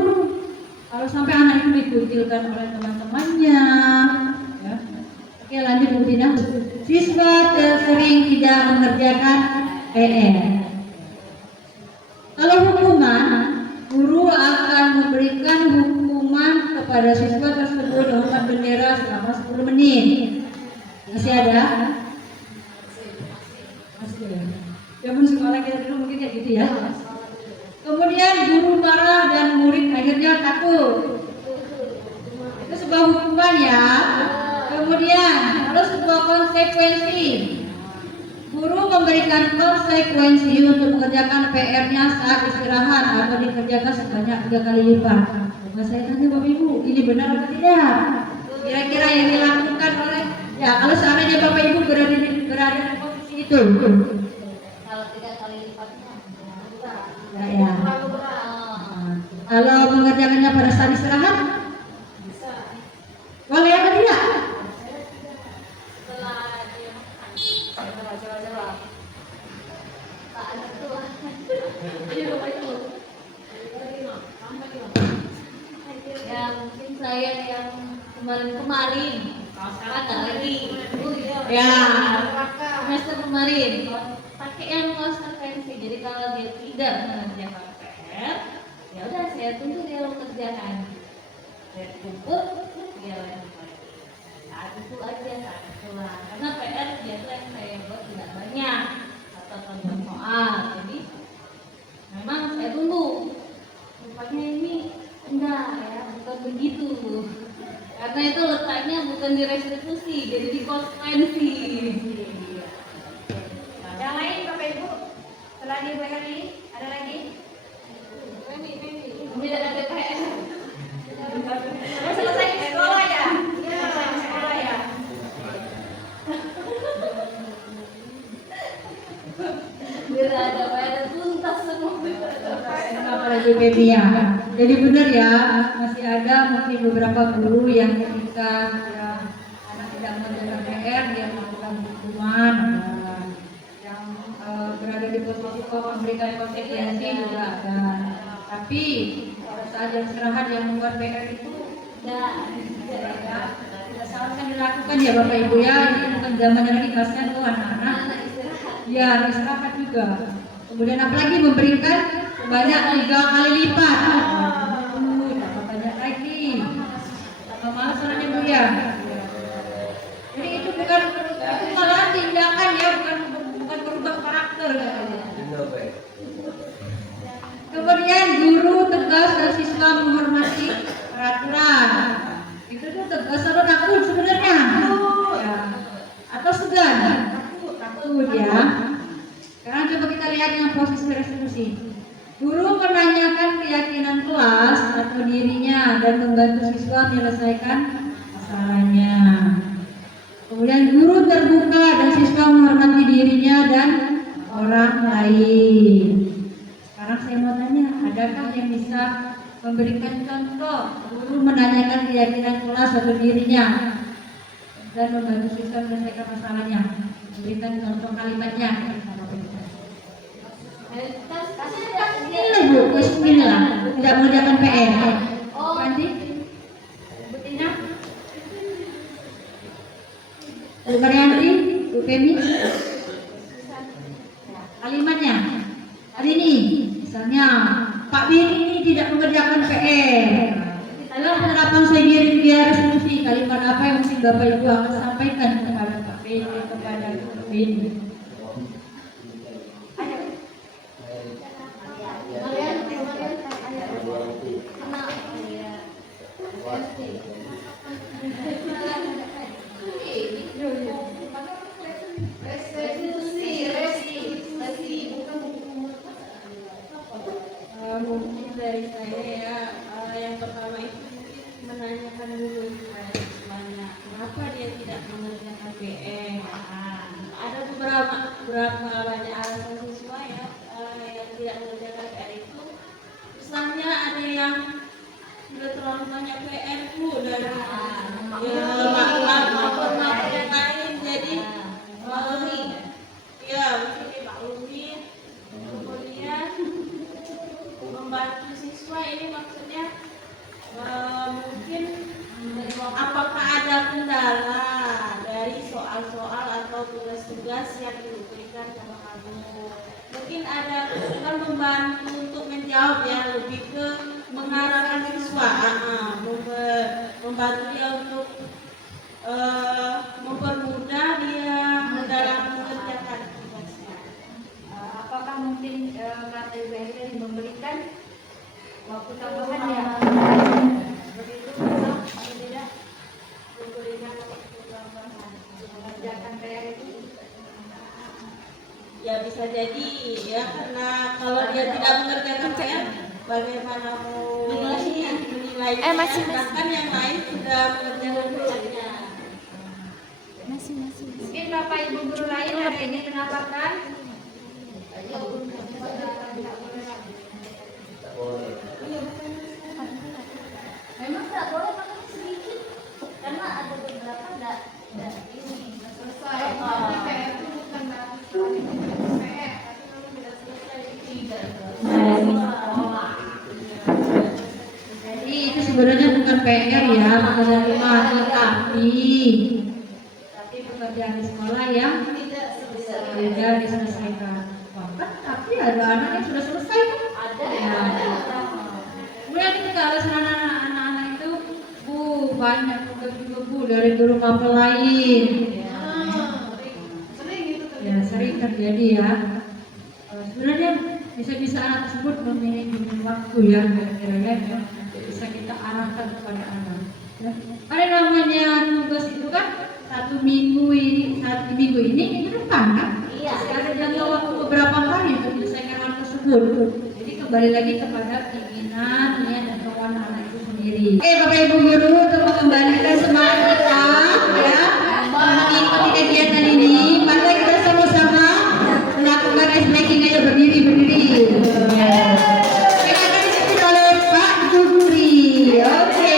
Kalau sampai anak itu dikucilkan oleh teman-temannya, ya. Oke lanjut Bu Tina. Siswa sering tidak mengerjakan PR. Kalau hukuman, guru akan memberikan hukuman kepada siswa tersebut dengan bendera selama 10 menit. Masih ada? Masih ada. Zaman sekolah kita dulu mungkin kayak gitu ya. Kemudian guru marah dan murid akhirnya takut. Itu sebuah hukuman ya. Kemudian kalau sebuah konsekuensi, guru memberikan konsekuensi untuk mengerjakan PR-nya saat istirahat atau dikerjakan sebanyak 3 kali lipat. Nah, saya tanya Bapak Ibu, ini benar atau tidak? Kira-kira yang dilakukan oleh ya kalau seandainya Bapak Ibu berada di posisi itu. Kalau 3 kali lipatnya Ya. Kalau mengerjakannya pada saat istirahat, boleh atau tidak? Ya mungkin saya yang kemarin sekarang nggak lagi Ya. semester kemarin pakai yang konsekuensi. Jadi kalau dia tidak mengerjakan PR, ya udah saya tunggu dia mengerjakan. Saya kumpul dia lakukan. Saat itu aja saat pulang. Karena PR biasa yang saya buat tidak banyak atau tentang soal. Jadi memang saya tunggu. Rupanya ini enggak ya, bukan begitu. Karena itu letaknya bukan di restitusi, jadi di konsekuensi. Yang lain Bapak Ibu, selain Ibu Heri, ada lagi? Tidak ada PR. Sudah selesai di sekolah ya? Selesai di sekolah ya? Tidak ada PR, tuntas semua. Apalagi media. Jadi benar ya, masih ada mungkin beberapa guru yang ketika ya, anak tidak mengerjakan PR dia melakukan hukuman, ada yang berada di posisi memberikan konsekuensi juga ada. Tapi saat jam istirahat yang membuat PR itu tidak seharusnya dilakukan ya Bapak Ibu ya. Ini bukan zamannya lagi, kasihan tuh anak-anak. Ya, istirahat juga. Kemudian apalagi memberikan banyak 3 kali lipat. Tambah banyak lagi. Tambah malas orangnya Bu ya. Jadi itu bukan malah tindakan ya, bukan berubah karakter. Kemudian guru tegas dan siswa menghormati peraturan. Itu tuh tegas atau takut sebenarnya? Ya. Atau segan? Takut ya. Sekarang coba kita lihat yang proses resolusi. Guru menanyakan keyakinan kelas atau dirinya dan membantu siswa menyelesaikan masalahnya. Kemudian guru terbuka dan siswa menghormati dirinya dan orang lain. Sekarang saya mau tanya, adakah yang bisa memberikan contoh guru menanyakan keyakinan kelas atau dirinya dan membantu siswa menyelesaikan masalahnya? Berikan contoh kalimatnya. Ini Bu, bismillah. Tidak mengerjakan PR. Nanti, Bu Tina, Bu Marianti, Bu Femi. Kalimatnya hari ini, misalnya Pak Bir ini tidak mengerjakan PR. Dalam penerapan sendiri dia resolusi, kalimat apa yang mungkin Bapak Ibu akan sampaikan kepada Pak Bir, kepada Bu Femi? Mungkin dari saya ya, yang pertama itu menanyakan dulu kepada siswanya kenapa dia tidak mengerjakan PR. Ada beberapa banyak alasan siswa ya yang tidak mengerjakan PR itu. Misalnya ada yang sudah terlalu banyak PR Bu dan lapor yang lain, jadi ya mungkin dibaklumin. Kemudian membantu siswa ini maksudnya mungkin apakah ada kendala dari soal-soal atau tugas-tugas yang diberikan sama kamu. Mungkin ada kan membantu untuk menjawab ya, lebih ke mengarahkan siswa, membantu dia untuk mempermudah dia dalam mengerjakan tugasnya. Apakah mungkin kata Ibu Helen memberikan waktu tambahan ya? Seperti itu atau tidak memberikan waktu tambahan untuk mengerjakan PR itu? Ya bisa jadi ya, karena kalau dia tidak mengerjakan PR bagaimana mau menilai sedangkan yang lain sudah mengerjakan PR-nya. Mungkin Bapak Ibu guru lain ada ini pendapat? Memang tidak boleh pakai sedikit karena ada beberapa tidak ini selesai. PR itu bukan PR, tapi memang tidak selesai. Jadi itu sebenarnya bukan PR ya, pekerjaan rumah, tapi pekerjaan di sekolah yang tidak diselesaikan. Tapi ada anak yang sudah selesai kan? Ada Ya. Kemudian ketika alasan anak-anak itu, Bu, banyak tugas juga Bu dari guru kapal lain. Ya, sering terjadi ya. Sebenarnya bisa-bisa anak tersebut memiliki waktu ya, kira-kira ya, bisa kita arahkan kepada anak. Ya. Ada namanya tugas itu kan satu minggu ini minggu depan kan? Iya. Ada jangka waktu beberapa hari untuk menyelesaikan hal tersebut. Jadi kembali lagi kepada keinginan, niat dan kemauan anak itu sendiri. Oke Bapak Ibu guru, untuk mengembalikan semangat kita ya mengikuti kegiatan ini, mari kita sama-sama melakukan ice breaking. Ayo berdiri. Kita akan dipimpin oleh Pak Juguri. Oke.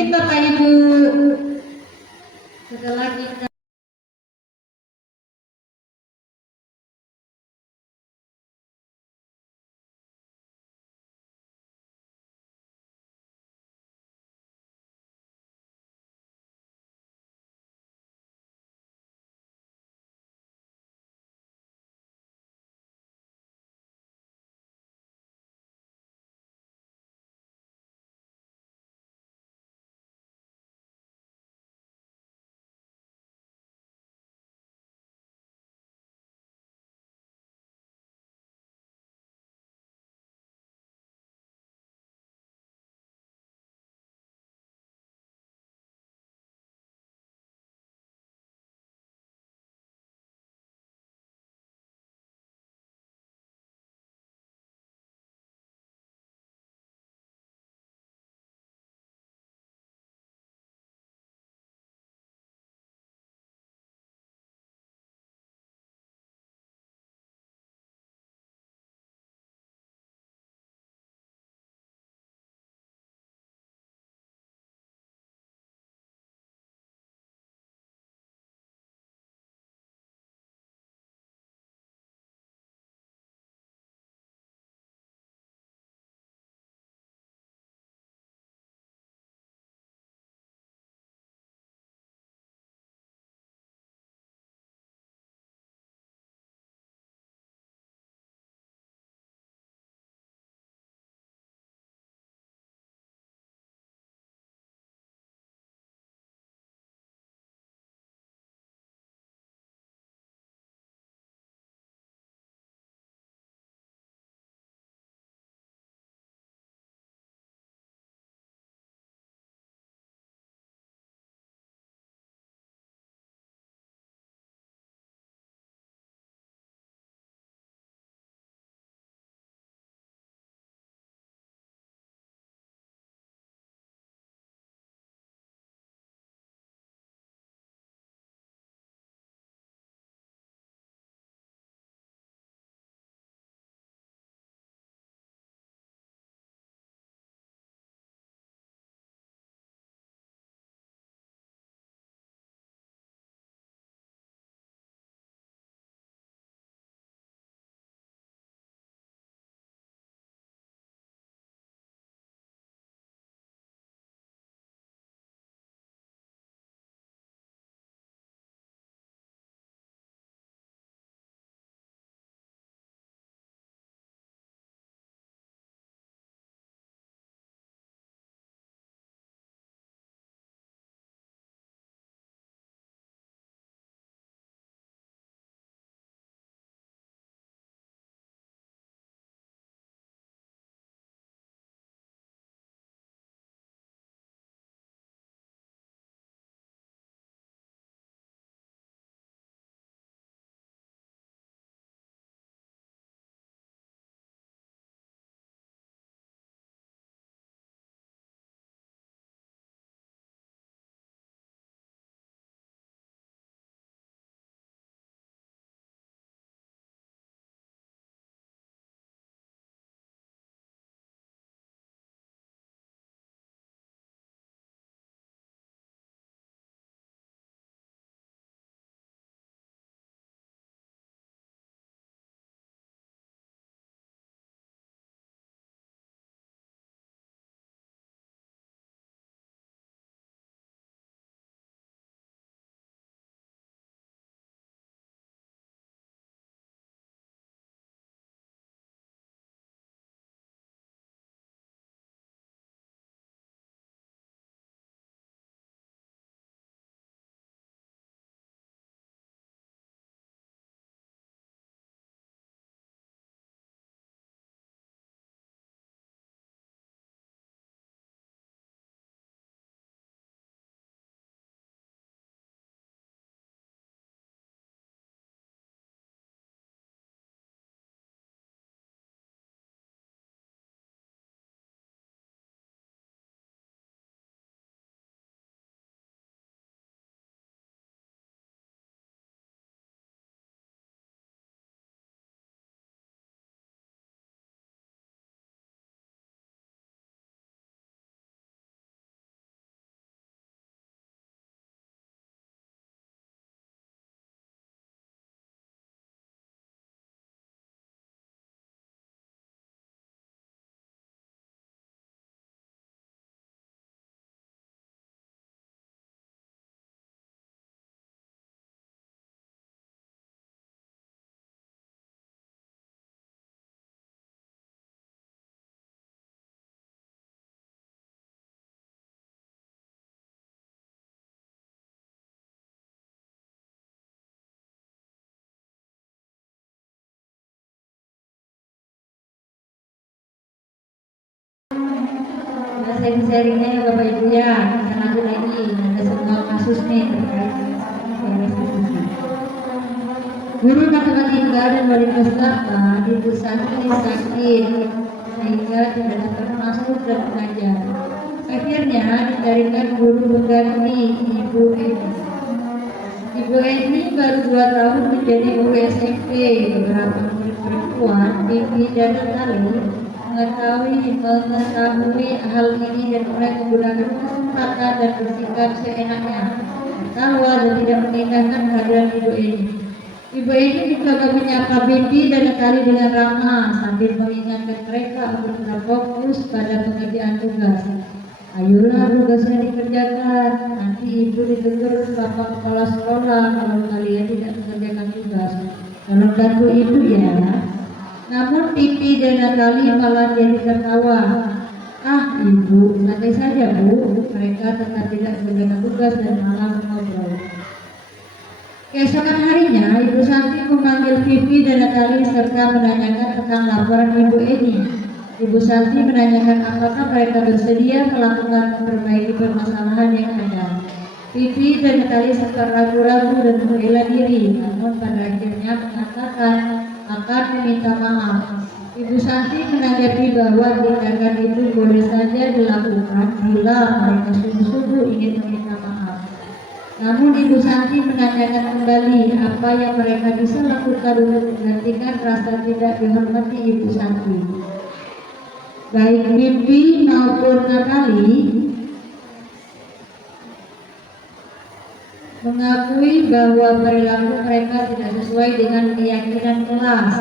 Mungkin Bapak Ibu setelah kita Nah, sharing-sharingnya ya Bapak Ibu ya, kita lanjut lagi. Ada semua kasus nih terkait dengan restitusi. Guru matematika dan wali peserta di Busantri sakit sehingga tidak dapat masuk dan mengajar. Akhirnya dicarikan guru pengganti Ibu Eni. Ibu Eni baru 2 tahun menjadi guru SMP. Beberapa murid perempuan Bibi dan Natali mengetahui hal ini dan mulai menggunakan kesempatan dan bersikap seenaknya, tertawa dan tidak meninggalkan kehadiran Ibu Eni. Ibu Eni mencoba menyapa Bibi dan Natali dengan ramah sambil mengingatkan mereka untuk tetap fokus pada pengerjaan tugas. Ayolah tugasnya dikerjakan, nanti ibu ditegur Bapak Kepala Sekolah kalau kalian tidak mengerjakan tugas. Tolong bantu ibu ya. Namun Pipi dan Natali malah jadi tertawa. Ah ibu, santai saja bu. Mereka tetap tidak mengerjakan tugas dan malah mengobrol. Keesokan harinya, Ibu Santi memanggil Pipi dan Natali serta menanyakan tentang laporan Ibu Eni. Ibu Santi menanyakan apakah mereka bersedia melakukan memperbaiki permasalahan yang ada. Pipi dan Natali sempat ragu-ragu dan membela diri, namun pada akhirnya mengatakan akan meminta maaf. Ibu Santi menanggapi bahwa tindakan itu boleh saja dilakukan bila mereka sungguh-sungguh ingin meminta maaf. Namun Ibu Santi menanyakan kembali apa yang mereka bisa lakukan untuk menggantikan rasa tidak dihormati Ibu Santi. Baik Bibi maupun Natali mengakui bahwa perilaku mereka tidak sesuai dengan keyakinan kelas.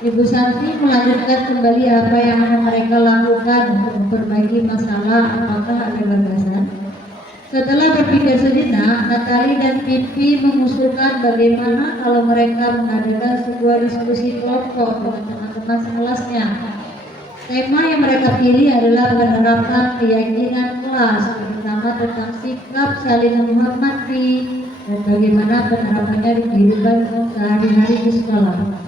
Ibu Santi melanjutkan kembali apa yang mereka lakukan untuk memperbaiki masalah. Apakah ada gagasan? Setelah berpikir sejenak, Natali dan Pipi mengusulkan bagaimana kalau mereka mengadakan sebuah diskusi kelompok dengan teman-teman sekelasnya. Tema yang mereka pilih adalah menerapkan keyakinan kelas, terutama tentang sikap saling menghormati dan bagaimana penerapannya di kehidupan sehari-hari di sekolah.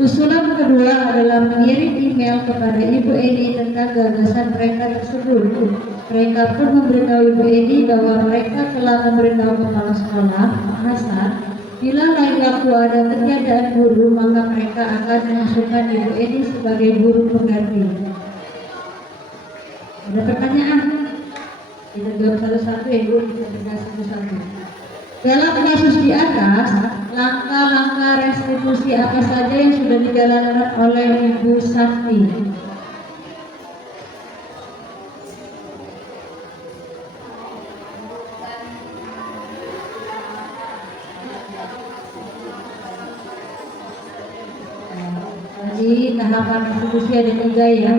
Usulan kedua adalah mengirim email kepada Ibu Eni tentang gagasan mereka tersebut. Mereka pun memberitahu Ibu Eni bahwa mereka telah memberitahu kepala sekolah, Hasan, bila lain waktu ada ketiadaan guru, maka mereka akan mengusulkan Ibu Eni sebagai guru pengganti. Ada pertanyaan? Kita jawab satu-satu ya Bu, kita jawab satu-satu. Dalam kasus di atas, langkah-langkah restitusi apa saja yang sudah dijalankan oleh Ibu Santi? Jadi tahapan restitusi ada 3 ya,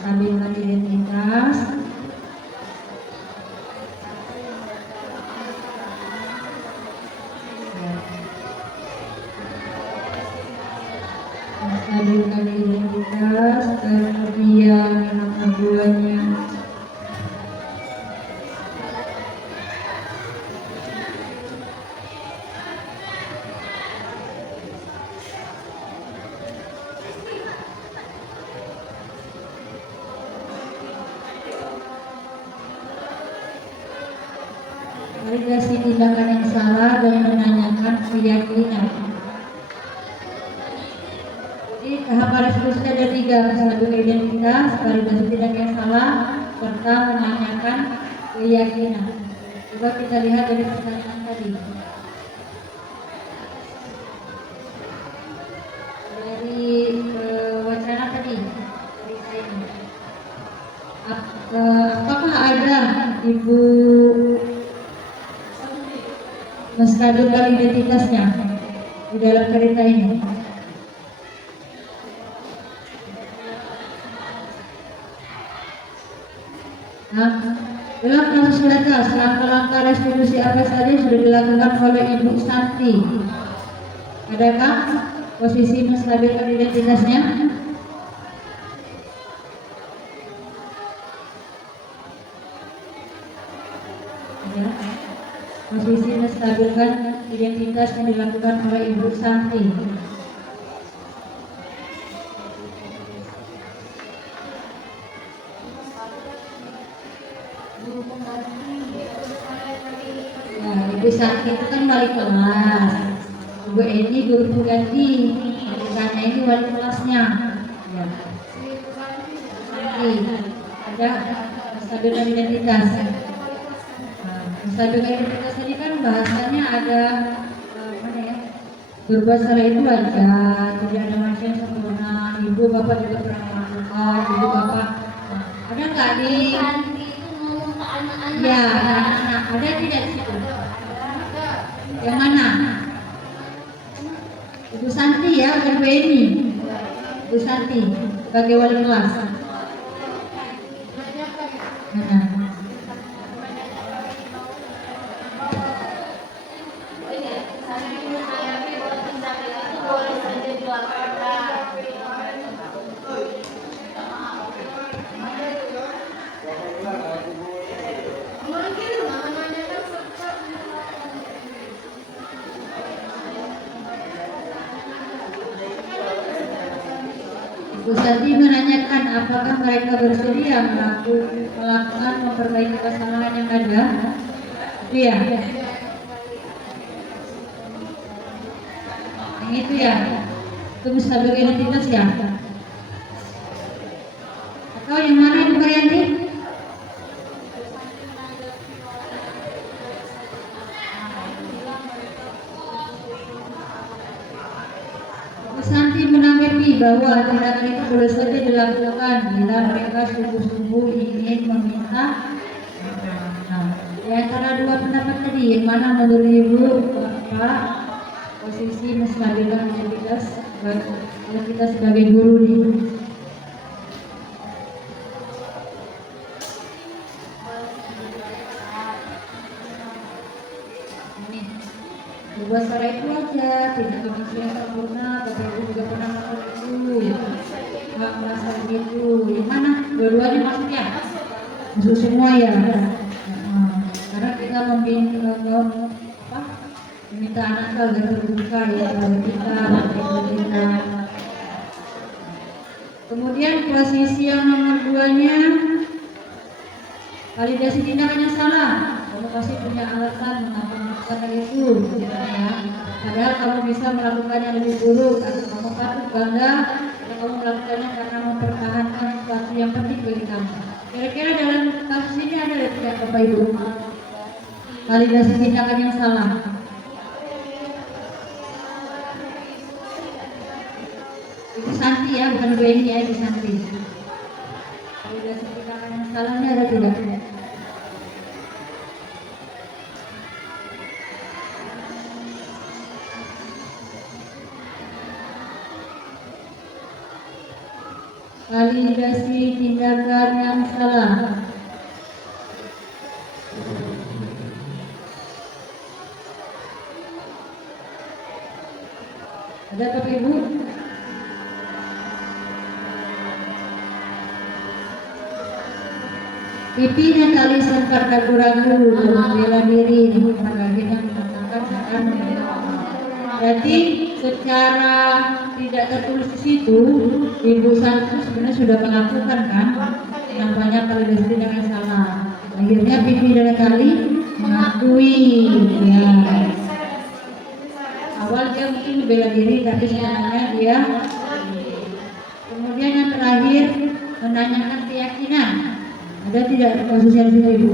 stabilkan identitas, stabilkan identitas, kemudian anak keduanya validasi tindakan yang salah dan menanyakan keyakinan. Jadi tahapan restitusi ada 3, stabilkan identitas, validasi tindakan yang salah, serta menanyakan keyakinan. Coba kita lihat dari pertanyaan tadi. Dari wacana tadi, dari saya. Apakah ada Ibu menstabilkan identitasnya di dalam cerita ini? Nah, dalam kasus mereka, langkah-langkah restitusi apa saja yang sudah dilakukan oleh Ibu Santi? Adakah posisi menstabilkan identitasnya? Ya. Posisi menstabilkan identitas yang dilakukan oleh Ibu Santi. Ibu Santi itu kan wali kelas, Ibu Eni guru pengganti, bukannya ini wali kelasnya. Ya. Santi ada stabil identitas. Stabil identitas ini kan bahasanya ada mana ya? Berbahasa itu aja, tidak ada manusia yang sempurna. Ibu bapak juga pernah melakukan, ibu bapak ada nggak di? Santi itu ngomong ke anak-anak. Ya, anak-anak ada tidak di situ? Yang mana? Ibu Santi ya, bukan Bu Eni. Ibu Santi sebagai wali kelas. Nah. Bu Santi menanyakan apakah mereka bersedia melakukan memperbaiki kesalahan yang ada. Iya. Yang itu ya. Itu bisa sebagai identitas ya. Atau yang mana Ibu Marianti? Santi menanggapi bahwa tindakan itu boleh saja dilakukan bila mereka sungguh-sungguh ingin meminta. Nah, di antara dua pendapat tadi, yang mana menurut Ibu Pak posisi menstabilkan identitas kalau kita sebagai guru nih? Buat cara itu aja, tidak manusia yang sempurna, Bapak Ibu juga pernah melakukan itu, nggak merasa begitu. Yang mana? Dua-duanya maksudnya? Maksud semua ya. Karena kita meminta anak agar terbuka ya kepada kita. Kemudian posisi yang nomor 2-nya, validasi tindakan yang salah. Kamu pasti punya alasan mengapa melakukan itu, ya. Padahal kamu bisa melakukannya lebih buruk, atau kamu patut bangga atau kamu melakukannya karena mempertahankan sesuatu yang penting bagi kamu. Kira-kira dalam kasus ini ada tidak Bapak Ibu? Validasi tindakan yang salah. Itu Santi ya, bukan Bu Eni ya, itu Santi. Validasi tindakan yang salahnya ada tidak? Validasi tindakan yang salah. Ada Bapak Ibu? Pipi dan tali sempat ragu-ragu membela diri karena mengatakan akan. Berarti secara tidak tertulis di situ, Ibu Santi sebenarnya sudah melakukan kan, nampaknya validasi tindakan salah. Akhirnya Pipi dan tali mengakui, ya. Awal dia mungkin membela diri, tapi sebenarnya dia. Kemudian yang terakhir menanyakan keyakinan. Ada tidak posisi di situ Ibu?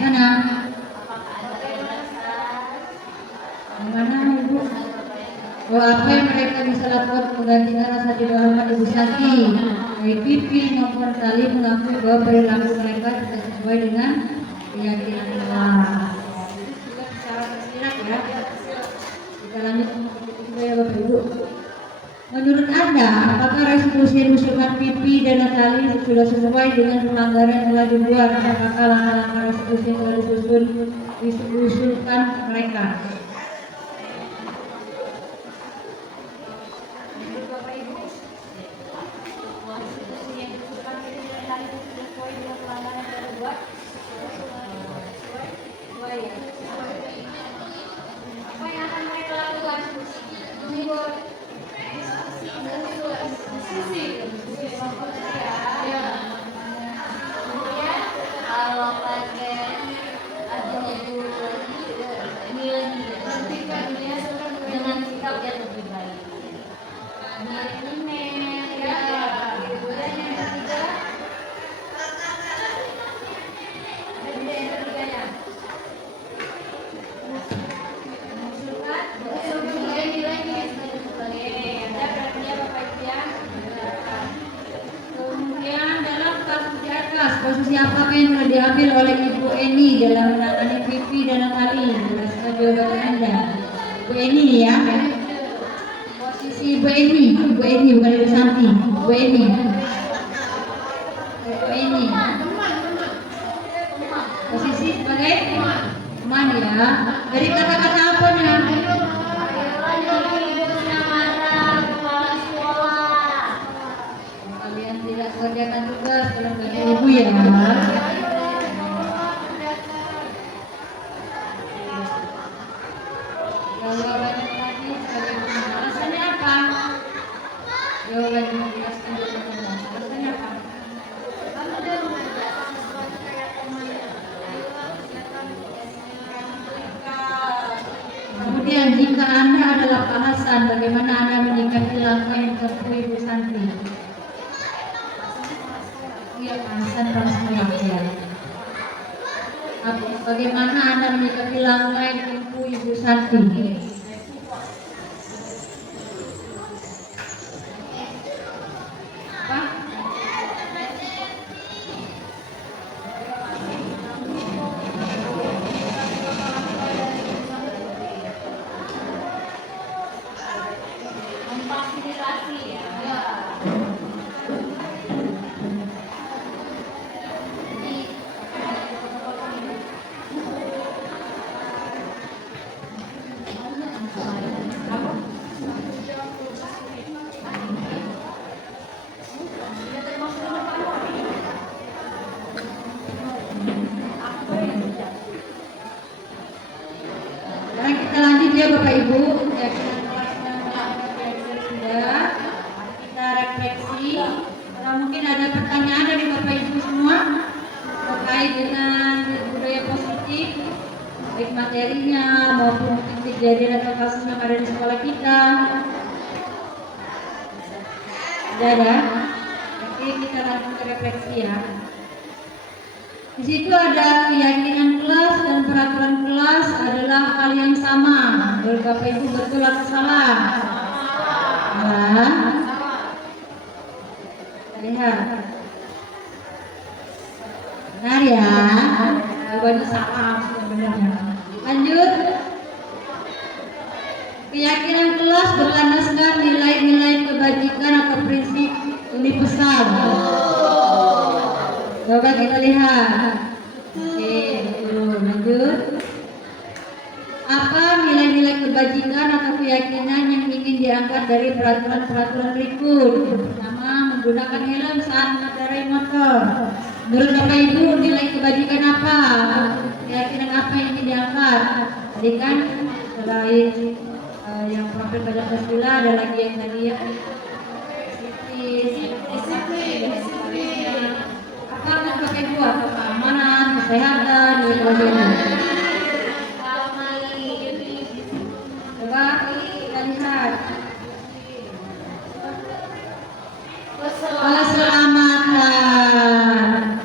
Mana? Mana Ibu? Oh, apa yang mereka bisa lakukan menggantikan rasa tidak hormat Ibu Santi? Baik Pipi maupun Tali mengakui bahwa perilaku mereka tidak sesuai dengan keyakinan Allah. Kita bicara tersirat ya. Kita lanjut ke ya Bapak Ibu. Menurut Anda, apakah resolusi usulan Pipi dan Natali sudah sesuai dengan pelanggaran yang telah dibuat? Apakah langkah-langkah resolusi yang telah diusulkan mereka? Apa yang akan mereka lakukan? Kemudian kalau pakai agen diambil oleh Ibu Eni dalam menangani pipi dalam hal ini. Jelaskan jawaban Anda. Ibu Eni ya. Posisi Ibu Eni bukan Ibu Santi. Ibu Eni. Ibu Eni. Posisi sebagai teman ya. Dari kata-kata apanya? Kalian tidak kerjakan tugas dalam bagi ibu ya. Jawabannya tadi sebagai teman. Alasannya apa? Jawabannya menjelaskan jawabannya. Alasannya apa? Kemudian jika Anda adalah Pak Hasan, bagaimana Anda menyikapi langkah yang ditempuh Ibu Santi? Iya, Pak Hasan transmerak ya. Bagaimana Anda menyikapi langkah yang ditempuh Ibu Santi? Apa? Memfasilitasi ya. Sekarang kita lanjut ya Bapak Ibu. Ya, sudah. Kita refleksi. Kalau mungkin ada pertanyaan dari Bapak Ibu semua terkait dengan budaya positif, baik materinya maupun mungkin kejadian atau kasus yang ada di sekolah kita. Tidak ada? Oke, kita lanjut ke refleksi ya. Di situ ada keyakinan kelas dan peraturan kelas adalah hal yang sama. Menurut Bapak Ibu betul atau salah? Salah. Kita lihat. Benar ya. Jawabannya salah sebenarnya. Lanjut. Keyakinan kelas berlandaskan nilai-nilai kebajikan atau prinsip universal. Coba kita lihat. Oke, betul. Lanjut. Apa nilai-nilai kebajikan atau keyakinan yang ingin diangkat dari peraturan-peraturan berikut? Pertama, menggunakan helm saat mengendarai motor. Menurut Bapak Ibu, nilai kebajikan apa? Keyakinan apa yang ingin diangkat? Tadi kan selain yang profil pada Pancasila ada lagi yang tadi ya. Disiplin. Apa menurut Bapak Ibu? Keamanan, kesehatan, dan sebagainya. Coba kita lihat. Keselamatan.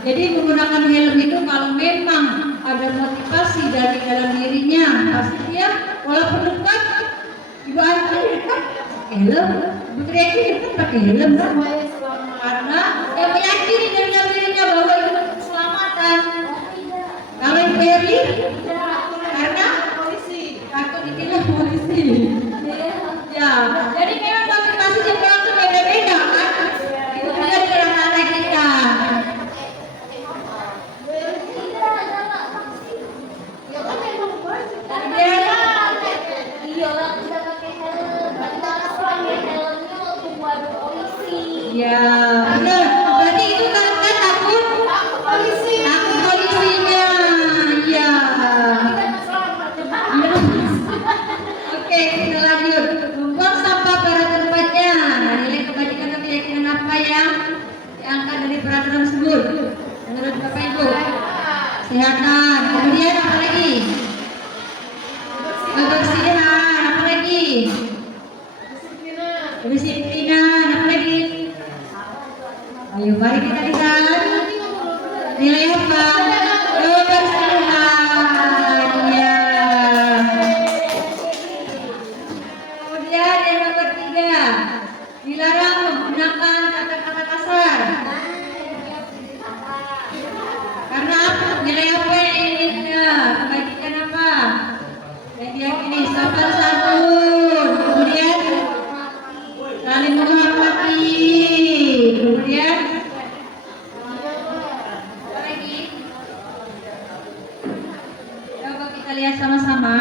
Jadi menggunakan helm itu kalau memang ada motivasi dari dalam dirinya, pasti dia walaupun dekat, ibu anjir helm, berteriak itu pakai helm kan? Karena yang meyakini dari dalam dirinya bahwa itu keselamatan. Kalau yang Ferry, karena takut ditilang polisi. Ya, jadi memang motivasi setiap orang itu beda-beda kan. Itu juga di dalam anak kita. Ya, benar. Berarti itu karena takut polisinya. Ya. Oke, kita lanjut. Membuang sampah pada tempatnya. Nah, nilai kebajikan atau keyakinan apa yang diangkat dari peraturan tersebut? Menurut Bapak Ibu, kesehatan. Kemudian apa lagi? Kebersihan. Apa lagi? Kedisiplinan. Apa lagi? Ayo mari kita lihat nilai apa? Kebersihan. Ya. Kemudian yang nomor 3, dilarang menggunakan kata-kata kasar. Karena apa? kita lihat sama-sama.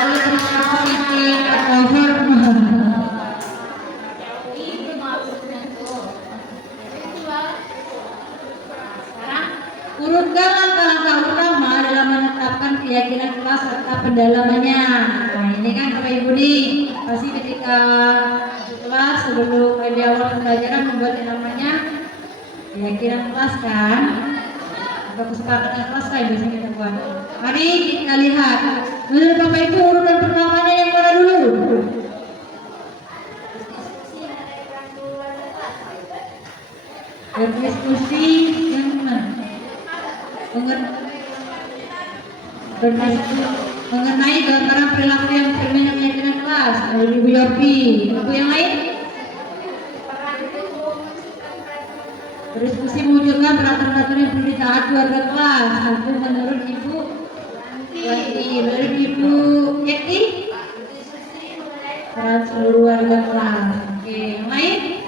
Boleh berdiskusi atau hormat. Itu maksudnya tuh. Jadi itulah. Sekarang Urutkan langkah-langkah utama dalam menetapkan keyakinan kelas serta pendalamannya. Nah, ini kan Bapak Ibu nih, pasti ketika masuk kelas sebelum di awal pembelajaran membuat yang namanya keyakinan kelas kan, atau kesepakatan kelas kan biasanya kita buat. Mari kita lihat. Menurut Bapak Ibu urutan pertamanya yang mana dulu? Berdiskusi yang mana? Mengenai gambaran perilaku yang cermin keyakinan kelas. Ada Ibu Yopi. Ibu yang lain? Berdiskusi mewujudkan peraturan-peraturan yang perlu ditaati warga kelas. Itu menurut Ibu Yanti. Menurut Ibu Yeti? Peran seluruh warga kelas. Oke, yang lain?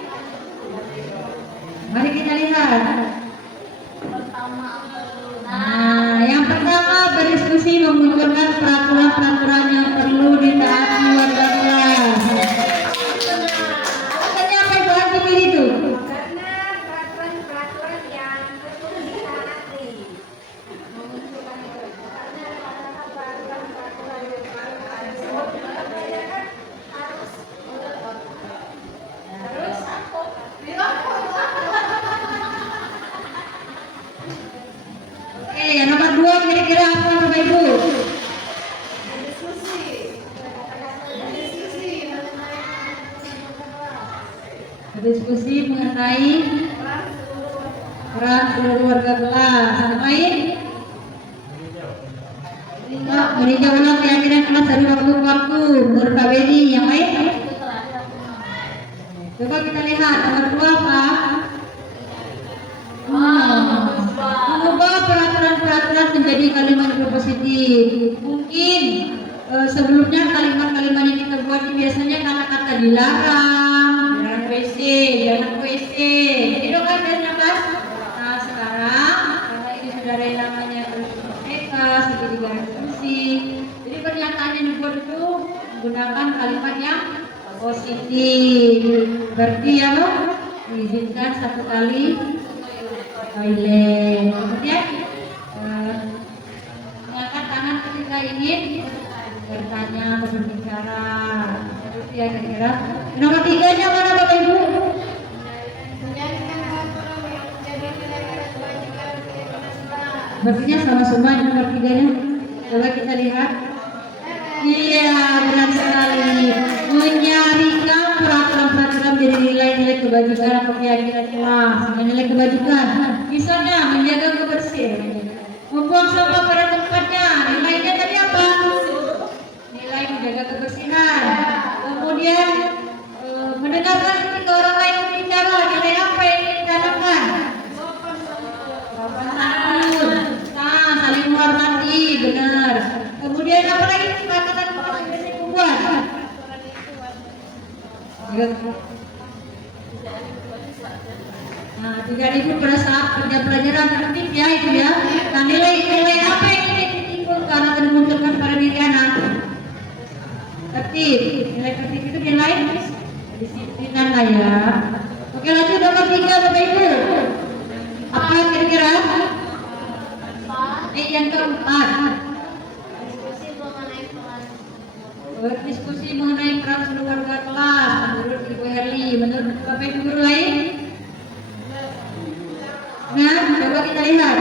Mari kita lihat. Nah, yang pertama berdiskusi memunculkan peraturan-peraturan yang perlu ditaati warga kelas. Alasannya apa Ibu Anti pilih itu? karena peraturan-peraturan yang perlu ditaati. Mengumpulkan itu. Karena peraturan-peraturan yang harus terus apa? Oke, yang nomor 2 kira-kira apa Bapak Ibu? Berdiskusi mengenai peran seluruh warga kelas. Yang lain? Meninjau ulang keyakinan kelas dari waktu ke waktu. Menurut Pak Beni, yang lain? Coba kita lihat nomor 2 apa? Mengubah peraturan-peraturan menjadi kalimat yang positif. Mungkin sebelumnya kalimat-kalimat yang kita buat ini biasanya kata-kata dilarang, jangan WC, jangan WC. Itu kan biasanya Mas. Nah sekarang karena ini sudah ada yang namanya PK, seperti garis fungsi. Jadi pernyataan yang dibuat itu menggunakan kalimat yang positif. Berarti ya Pak, diizinkan 1 kali toilet. Kemudian mengangkat tangan ketika ingin bertanya atau berbicara. Seperti ya kira-kira. Nomor 3-nya mana Bapak Ibu? Berarti sama semua nomor 3-nya. Coba kita lihat. Iya, benar sekali. Menyarikan peraturan-peraturan menjadi nilai-nilai kebajikan atau keyakinan kelas. Nilai kebajikan, misalnya menjaga kebersihan, membuang sampah pada tempatnya. Nilainya tadi apa? Nilai menjaga kebersihan. Kemudian mendengarkan ketika orang lain berbicara. Nilai apa yang ditanamkan? Sopan santun. Nah, saling menghormati, benar. Kemudian apa lagi kesepakatan yang biasa dibuat? Nah, 3.000 pada saat kerja pelajaran tertib ya itu ya. Nah, nilai apa yang ingin ditimbulkan atau dimunculkan pada diri anak? Tertib. Nilai tertib itu nilai disiplinan lah ya. Oke, lanjut nomor 3 Bapak Ibu. Apa kira-kira? Yang keempat. Berdiskusi mengenai peran seluruh warga kelas. Menurut Ibu Herli, menurut Bapak Ibu guru lain? Nah, coba kita lihat.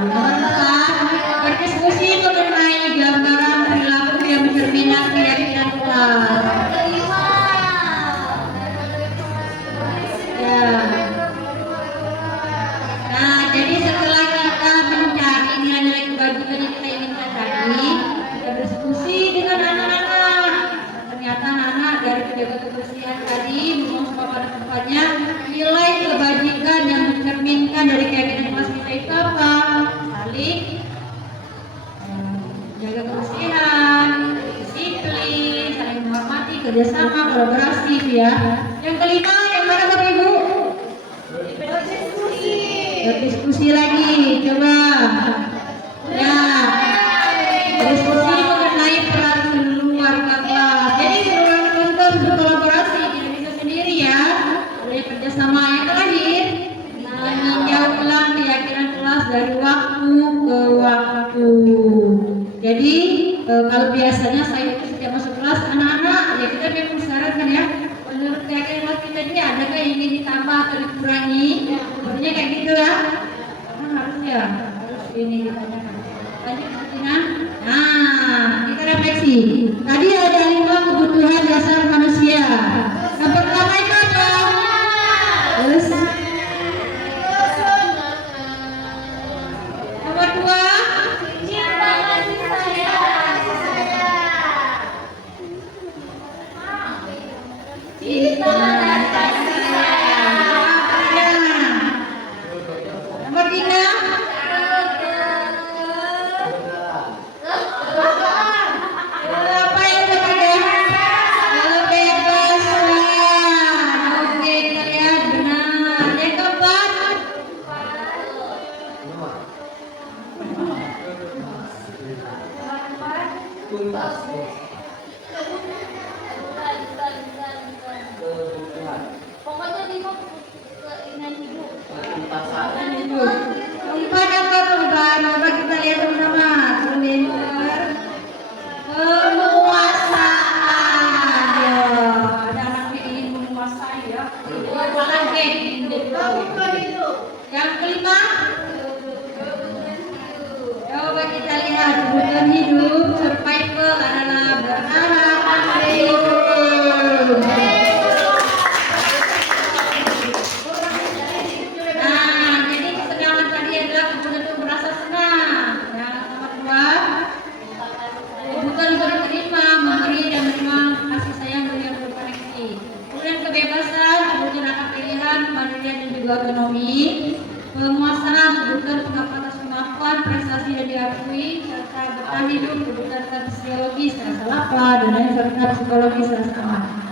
Nomor 4, berdiskusi mengenai gambaran perilaku yang mencerminkan keyakinan kelas. Ya. Nah, jadi setelah kita mencari nilai-nilai kebajikan yang kita inginkan tadi, kita berdiskusi dengan anak-anak. Ternyata anak-anak dari penjaga kebersihan tadi memang semua pada tempatnya nilai kebajikan yang mencerminkan dari keyakinan kelas kita itu apa? Saling menjaga kebersihan, disiplin, saling menghormati, kerjasama, kolaborasi ya. Yang kelima yang mana Bapak Ibu? diskusi lagi, coba. Ya, diskusi mengenai peran keluarga kelas. Jadi seluruh penonton berkolaborasi, tidak bisa sendiri ya. Ada kerjasama. Yang terakhir, meninjau ulang keyakinan kelas dari waktu ke waktu. Jadi kalau biasanya saya itu setiap masuk kelas anak-anak ya kita memang sarankan ya, menurut keyakinan kelas kita ini adakah yang ingin ditambah atau dikurangi, sepertinya kayak gitu ya. Karena harus ini ditanyakan. Lanjut Tina. Nah, kita refleksi. Tadi ada 5 kebutuhan dasar manusia. Yang pertama itu apa? Terus nomor 2 nomor 3 apa yang ketiga? Kebebasan. Oke, kita lihat benar. Yang keempat Pokoknya 5 keinginan hidup. keempat apa teman-teman? Coba kita lihat sama-sama. Penguasaan. Ya, ada anak yang ingin menguasai ya. Yang kelima, coba kita lihat kebutuhan hidup survival adalah bertahan hidup. Nah, jadi kesenangan tadi adalah kebutuhan untuk merasa senang. Yang nomor 2, kebutuhan untuk diterima, memberi dan menerima kasih sayang dari yang berkoneksi. Kemudian kebebasan, kebutuhan akan pilihan, kemandirian dan juga otonomi. Penguasaan, kebutuhan pendapat atas kemampuan, prestasi dan diakui, serta bertahan hidup, kebutuhan fisiologis, rasa lapar, dan lain serta psikologis, rasa aman.